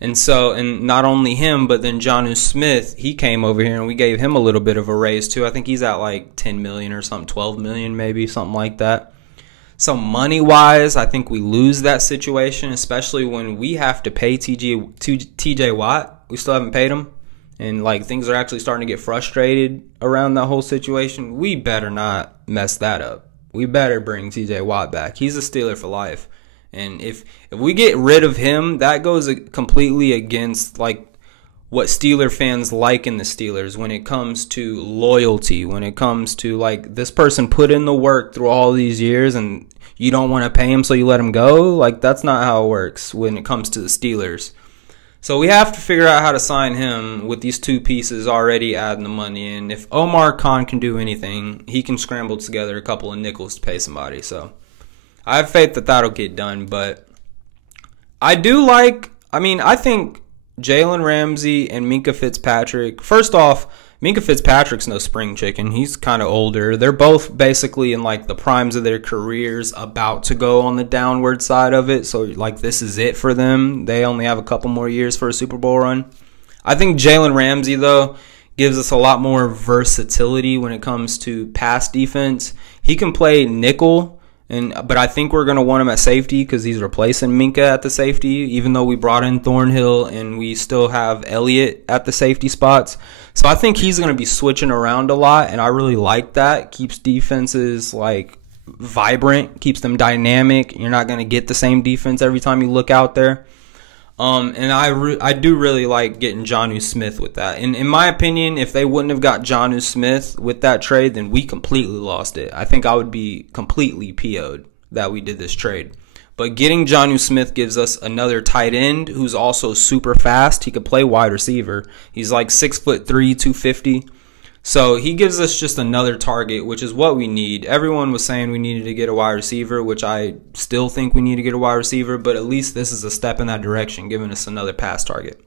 And so, and not only him, but then Jonnu Smith, he came over here and we gave him a little bit of a raise too. I think he's at 10 million or something, 12 million maybe, something like that. So money-wise, I think we lose that situation, especially when we have to pay TJ Watt. We still haven't paid him. And things are actually starting to get frustrated around that whole situation. We better not mess that up. We better bring TJ Watt back. He's a Steeler for life. And if we get rid of him, that goes completely against what Steeler fans like in the Steelers when it comes to loyalty, when it comes to this person put in the work through all these years and you don't want to pay him so you let him go. That's not how it works when it comes to the Steelers. So we have to figure out how to sign him with these 2 pieces already adding the money in. If Omar Khan can do anything, he can scramble together a couple of nickels to pay somebody. So I have faith that that'll get done. But I think Jalen Ramsey and Minkah Fitzpatrick, first off, Minkah Fitzpatrick's no spring chicken. He's kind of older. They're both basically in the primes of their careers, about to go on the downward side of it. So this is it for them. They only have a couple more years for a Super Bowl run. I think Jalen Ramsey, though, gives us a lot more versatility when it comes to pass defense. He can play nickel, but I think we're going to want him at safety because he's replacing Minkah at the safety, even though we brought in Thornhill and we still have Elliott at the safety spots. So I think he's going to be switching around a lot, and I really like that. Keeps defenses vibrant, keeps them dynamic. You're not going to get the same defense every time you look out there. And I do really like getting Jonnu Smith with that. And in my opinion, if they wouldn't have got Jonnu Smith with that trade, then we completely lost it. I think I would be completely PO'd that we did this trade. But getting Jonnu Smith gives us another tight end who's also super fast. He could play wide receiver. He's like 6'3", 250. So he gives us just another target, which is what we need. Everyone was saying we needed to get a wide receiver, which I still think we need to get a wide receiver, but at least this is a step in that direction, giving us another pass target.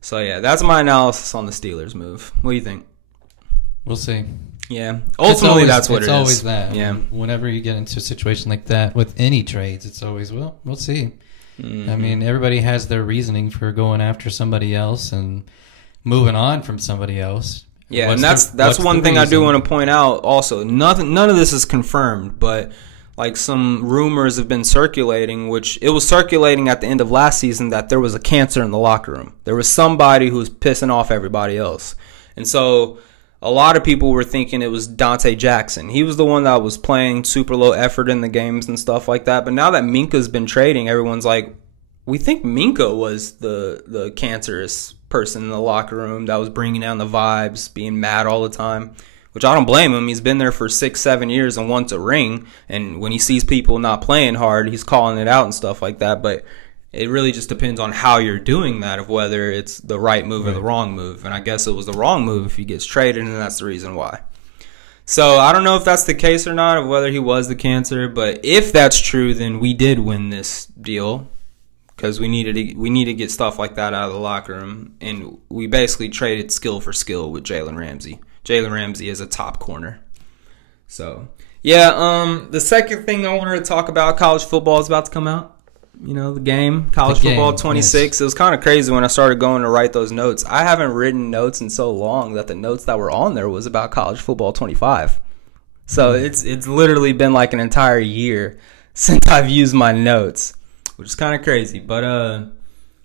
So, yeah, that's my analysis on the Steelers move. What do you think? We'll see. Yeah. Ultimately, that's what it is. It's always that. Yeah. Whenever you get into a situation like that with any trades, it's always, well, we'll see. Mm-hmm. I mean, everybody has their reasoning for going after somebody else and moving on from somebody else. Yeah, and that's one thing I do want to point out also. None of this is confirmed, but like some rumors have been circulating, which it was circulating at the end of last season that there was a cancer in the locker room. There was somebody who was pissing off everybody else. And so a lot of people were thinking it was Dante Jackson. He was the one that was playing super low effort in the games and stuff like that. But now that Minka's been trading, everyone's like, we think Minka was the cancerous person in the locker room that was bringing down the vibes, being mad all the time, which I don't blame him. He's been there for 6-7 years and wants a ring, and when he sees people not playing hard, he's calling it out and stuff like that. But it really just depends on how you're doing that, of whether it's the right move or the wrong move. And I guess it was the wrong move if he gets traded, and that's the reason why. So I don't know if that's the case or not, of whether he was the cancer, but if that's true, then we did win this deal. Because we need to get stuff like that out of the locker room, and we basically traded skill for skill with Jalen Ramsey. Jalen Ramsey is a top corner. So yeah, the second thing I wanted to talk about, college football is about to come out. You know, the game, college football 26. Yes. It was kind of crazy when I started going to write those notes. I haven't written notes in so long that the notes that were on there was about college football 25. So it's literally been like an entire year since I've used my notes, which is kind of crazy. But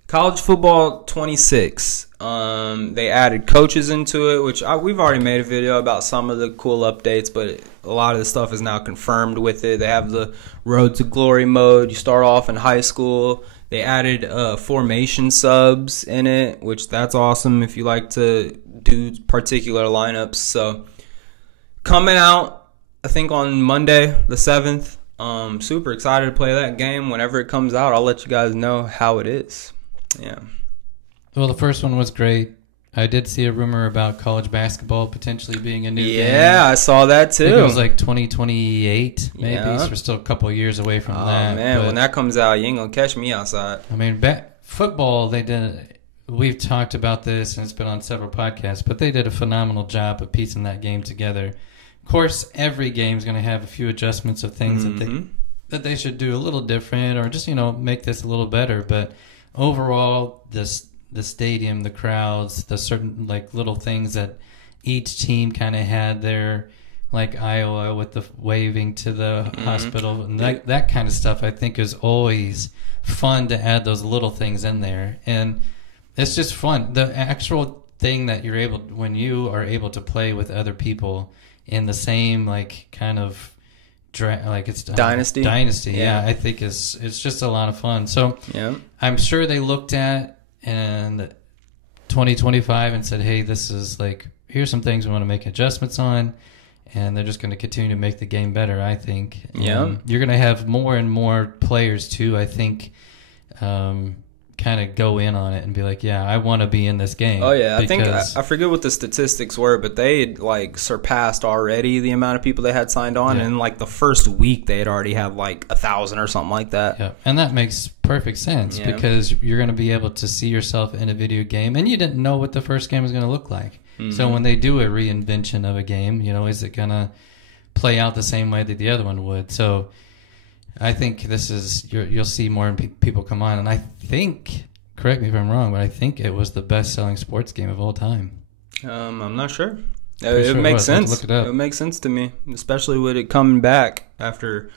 college football 26, they added coaches into it, which we've already made a video about some of the cool updates, but a lot of the stuff is now confirmed with it. They have the Road to Glory mode. You start off in high school. They added formation subs in it, which that's awesome if you like to do particular lineups. So coming out, I think on Monday the 7th. Super excited to play that game. Whenever it comes out, I'll let you guys know how it is. Yeah. Well, the first one was great. I did see a rumor about college basketball potentially being a new game. Yeah, I saw that too. I think it was like 2028, maybe. Yeah. So we're still a couple of years away from that. Oh, man, when that comes out, you ain't going to catch me outside. I mean, football, they did. We've talked about this, and it's been on several podcasts, but they did a phenomenal job of piecing that game together. Of course, every game is going to have a few adjustments of things that they should do a little different, or just make this a little better. But overall, the stadium, the crowds, the certain little things that each team kind of had there, like Iowa with the waving to the hospital, and that kind of stuff, I think is always fun to add those little things in there, and it's just fun. The actual thing that when you are able to play with other people in the same kind of it's dynasty. Yeah, I think it's just a lot of fun. So yeah. I'm sure they looked at and 2025 and said, hey, this is here's some things we want to make adjustments on, and they're just going to continue to make the game better, I think. Yeah. You're going to have more and more players too, I think, kind of go in on it and be like, yeah, I want to be in this game. Oh yeah, I think I forget what the statistics were, but they had surpassed already the amount of people they had signed on, and in the first week they had already had 1,000 or something like that. Yeah, and that makes perfect sense because you're going to be able to see yourself in a video game, and you didn't know what the first game was going to look like. So when they do a reinvention of a game, is it going to play out the same way that the other one would? So I think you'll see more people come on, and I think, correct me if I'm wrong, but I think it was the best-selling sports game of all time. I'm not sure. It makes sense. Look it up. It makes sense to me, especially with it coming back after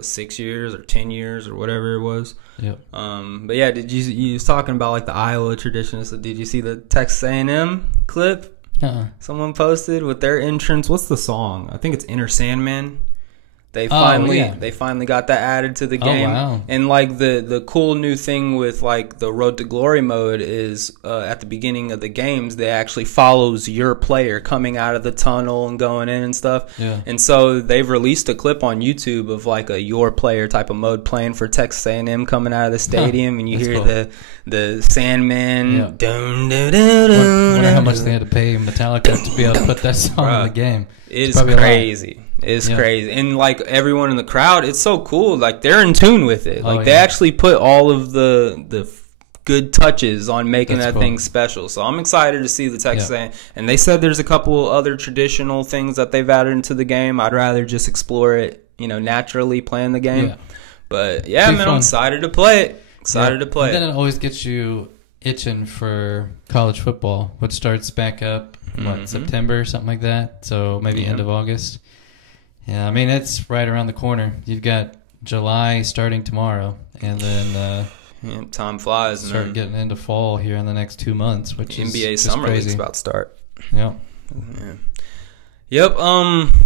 6 years or 10 years or whatever it was. Yep. But yeah, you was talking about the Iowa tradition? So did you see the Texas A&M clip? Uh-uh. Someone posted with their entrance. What's the song? I think it's Inner Sandman. They yeah. finally got that added to the game. Oh, wow. And like the cool new thing with like the Road to Glory mode is at the beginning of the games, they actually follows your player coming out of the tunnel and going in and stuff. Yeah. And so they've released a clip on YouTube of like a your player type of mode playing for Texas A&M coming out of the stadium, and you hear cool. the Sandman. Yeah. Dun, dun, dun, I dun, wonder how dun, much dun. they had to pay Metallica to be able to put that song in the game. It's probably a lot. crazy. It's crazy. And like everyone in the crowd, it's so cool. Like they're in tune with it. Like they actually put all of the good touches on making that thing special. So I'm excited to see the Texas A&M. And they said there's a couple other traditional things that they've added into the game. I'd rather just explore it, naturally playing the game. Yeah. But yeah, man, I'm excited to play it. Excited to play it. And then it always gets you itching for college football, which starts back up September, something like that. So maybe end of August. Yeah, I mean, it's right around the corner. You've got July starting tomorrow, and then time flies. Start getting into fall here in the next 2 months, which is NBA Summer League's about to start. Yep. Yeah. Yep.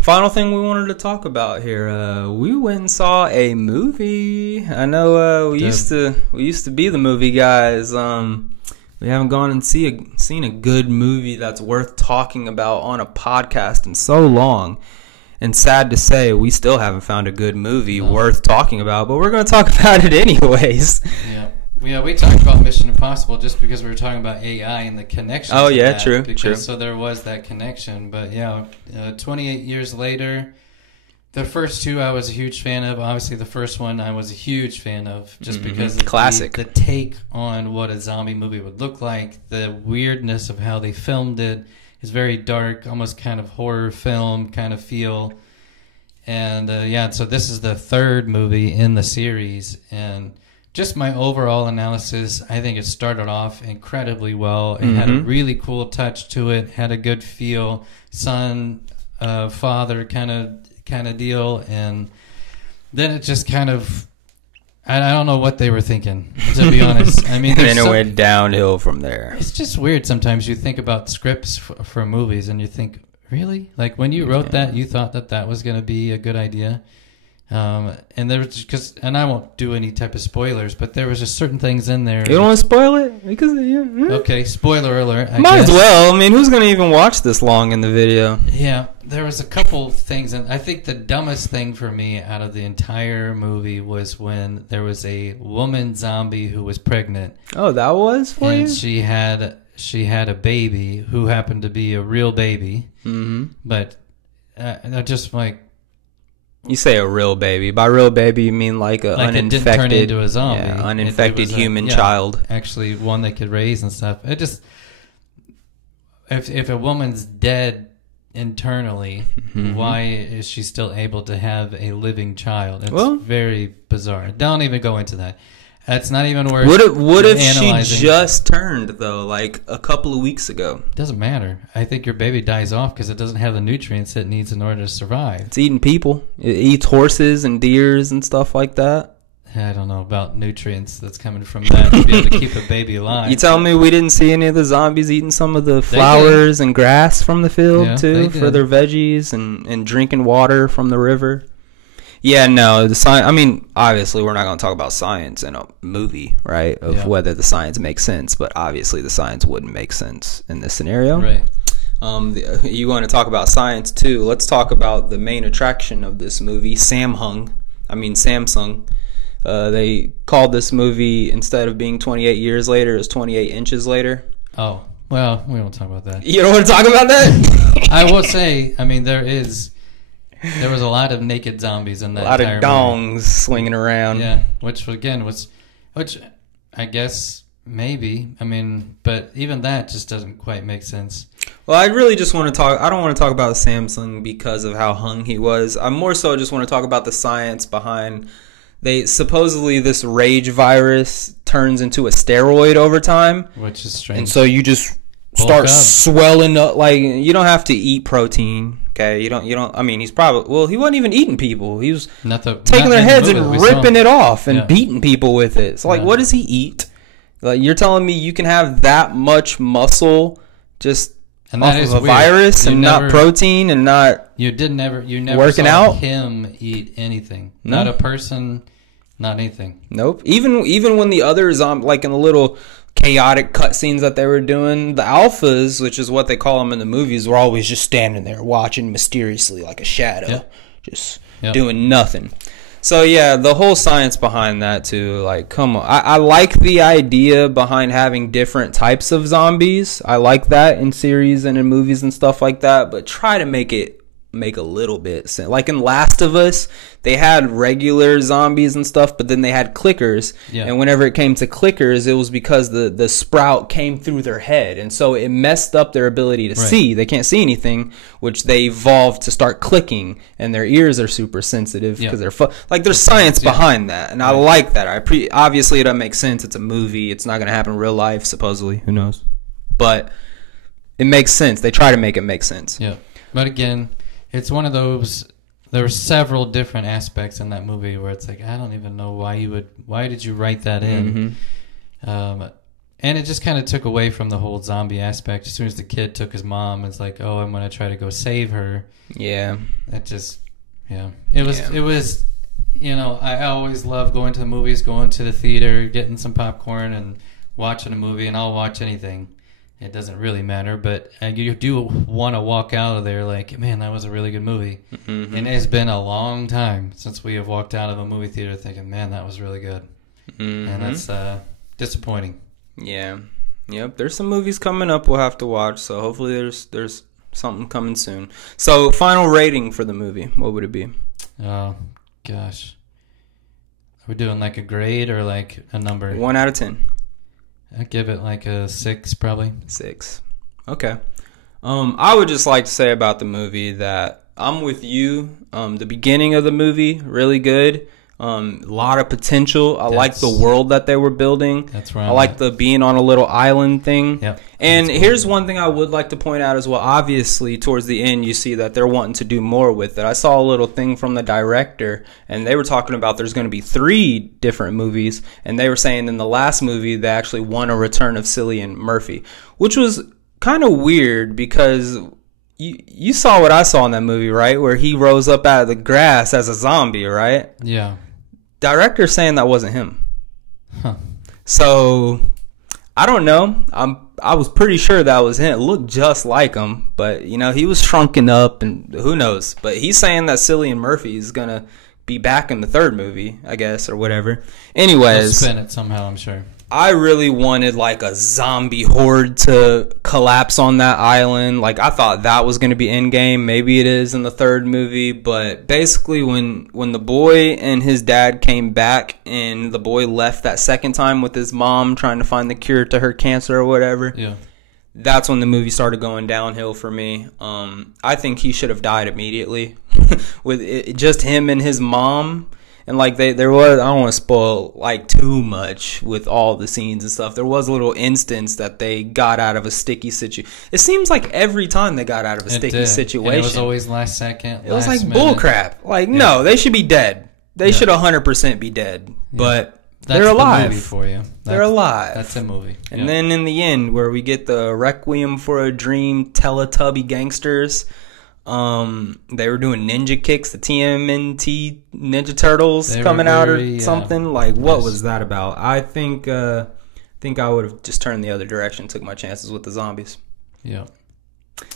Final thing we wanted to talk about here. We went and saw a movie. I know we used to be the movie guys. We haven't gone and seen a good movie that's worth talking about on a podcast in so long. And sad to say, we still haven't found a good movie worth talking about, but we're going to talk about it anyways. Yeah, we talked about Mission Impossible just because we were talking about AI and the connection. Oh, yeah, true. So there was that connection. But yeah, 28 years later, the first two I was a huge fan of. Obviously, the first one I was a huge fan of just because of classic. The take on what a zombie movie would look like, the weirdness of how they filmed it. It's very dark, almost kind of horror film kind of feel. And so this is the third movie in the series. And just my overall analysis, I think it started off incredibly well. It had a really cool touch to it, had a good feel, son, father kind of deal. And then it just kind of, I don't know what they were thinking, to be honest. I mean, and then it went downhill from there. It's just weird sometimes. You think about scripts for movies and you think, really? Like when you wrote that, you thought that was going to be a good idea? And there was and I won't do any type of spoilers, but there was just certain things in there. You don't want to spoil it because okay, spoiler alert. Might as well. I mean, who's going to even watch this long in the video? Yeah, there was a couple things, and I think the dumbest thing for me out of the entire movie was when there was a woman zombie who was pregnant. Oh, that was for you? And she had a baby who happened to be a real baby. But I just like. You say a real baby. By real baby, you mean like a uninfected, it didn't turn into a zombie. Uninfected human child. Actually, one they could raise and stuff. It just, if a woman's dead internally, why is she still able to have a living child? It's very bizarre. Don't even go into that. That's not even worth. What if she just turned though, like a couple of weeks ago? Doesn't matter. I think your baby dies off because it doesn't have the nutrients it needs in order to survive. It's eating people. It eats horses and deers and stuff like that. I don't know about nutrients that's coming from that to be able to keep a baby alive. You telling me we didn't see any of the zombies eating some of the flowers and grass from the field too for their veggies and drinking water from the river? Yeah, no, the science. I mean, obviously, we're not going to talk about science in a movie, right? Of whether the science makes sense, but obviously, the science wouldn't make sense in this scenario, right? You want to talk about science too? Let's talk about the main attraction of this movie, Samsung. They called this movie, instead of being 28 years later, it's 28 inches later. Oh, well, we won't talk about that. You don't want to talk about that? I will say, I mean, there was a lot of naked zombies in that. A lot of dongs movie. Swinging around. Yeah, which I guess maybe. I mean, but even that just doesn't quite make sense. Well, I really just want to talk. I don't want to talk about Samsung because of how hung he was. I more so just want to talk about the science behind. Supposedly this rage virus turns into a steroid over time, which is strange. And so you just start swelling up. Like, you don't have to eat protein. Okay, you don't. I mean, he wasn't even eating people. He was taking their heads and ripping it off and beating people with it. So, like, what does he eat? Like, you're telling me you can have that much muscle just And off that is of a weird. virus You and never- not protein and not You never working saw out? him eat anything. No. Not a person, not anything. Nope. Even when the others like in the little chaotic cutscenes that they were doing, the alphas, which is what they call them in the movies, were always just standing there watching mysteriously like a shadow, Yep. just Yep. doing nothing. So yeah, the whole science behind that too, like, come on. I like the idea behind having different types of zombies. I like that in series and in movies and stuff like that, but try to make a little bit sense. Like in Last of Us, they had regular zombies and stuff, but then they had clickers. Yeah. And whenever it came to clickers, it was because the sprout came through their head, and so it messed up their ability to see. They can't see anything, which they evolved to start clicking, and their ears are super sensitive because they're like there's science behind that, and I like that. Obviously it doesn't make sense. It's a movie. It's not going to happen in real life, supposedly. Who knows? But it makes sense. They try to make it make sense. Yeah. But again, it's one of those. There were several different aspects in that movie where it's like, I don't even know why did you write that in? And it just kind of took away from the whole zombie aspect. As soon as the kid took his mom, it's like, oh, I'm going to try to go save her. Yeah. That just, it was, I always love going to the movies, going to the theater, getting some popcorn and watching a movie, and I'll watch anything. It doesn't really matter, but you do want to walk out of there like, man, that was a really good movie. And it's been a long time since we have walked out of a movie theater thinking, man, that was really good. And that's disappointing. Yeah. Yep. There's some movies coming up we'll have to watch, so hopefully there's something coming soon. So final rating for the movie, what would it be? Oh, gosh. Are we doing like a grade or like a number? 1 out of 10. I'd give it like a 6 probably. 6. Okay. I would just like to say about the movie that I'm with you. The beginning of the movie, really good. A lot of potential. I like the world that they were building. That's right. I like the being on a little island thing. Yep. And here's one thing I would like to point out as well. Obviously, towards the end, you see that they're wanting to do more with it. I saw a little thing from the director, and they were talking about there's going to be 3 different movies, and they were saying in the last movie they actually want a return of Cillian Murphy, which was kind of weird because you saw what I saw in that movie, right? Where he rose up out of the grass as a zombie, right? Yeah. Director saying that wasn't him. Huh. So I don't know. I was pretty sure that was him. It looked just like him, but he was shrunken up, and who knows? But he's saying that Cillian Murphy is gonna be back in the 3rd movie, I guess, or whatever. Anyways, they'll spin it somehow, I'm sure. I really wanted like a zombie horde to collapse on that island. Like I thought that was going to be Endgame. Maybe it is in the 3rd movie, but basically when the boy and his dad came back and the boy left that second time with his mom trying to find the cure to her cancer or whatever. Yeah. That's when the movie started going downhill for me. I think he should have died immediately with just him and his mom. And like there was, I don't want to spoil like too much with all the scenes and stuff. There was a little instance that they got out of a sticky situation. It seems like every time they got out of a sticky situation, and it was always last second. It was like minute. bullcrap. Like no, they should be dead. They should 100% be dead. But they're alive. The movie for you. They're alive. That's a movie. And then in the end, where we get the Requiem for a Dream Teletubby gangsters. They were doing ninja kicks, the TMNT Ninja Turtles coming out or something. Like, what was that about? I think I would have just turned the other direction, took my chances with the zombies. Yeah.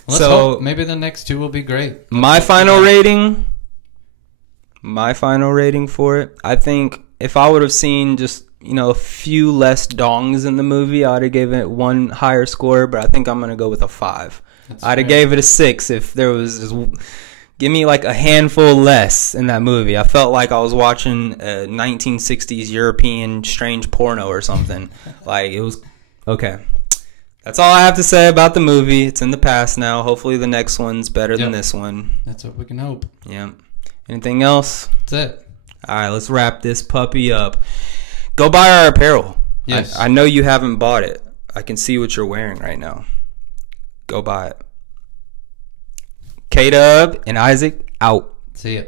Let's hope maybe the next 2 will be great. My final rating for it, I think if I would have seen just a few less dongs in the movie, I would have given it 1 higher score. But I think I'm gonna go with a 5. I'd have gave it a 6 if there was just give me like a handful less in that movie. I felt like I was watching a 1960s European strange porno or something. Like it was okay. That's all I have to say about the movie. It's in the past now. Hopefully the next one's better than this one. That's what we can hope. Yeah. Anything else? That's it. All right, let's wrap this puppy up. Go buy our apparel. Yes. I know you haven't bought it. I can see what you're wearing right now. Go buy it. K-Dub and Isaac out. See ya.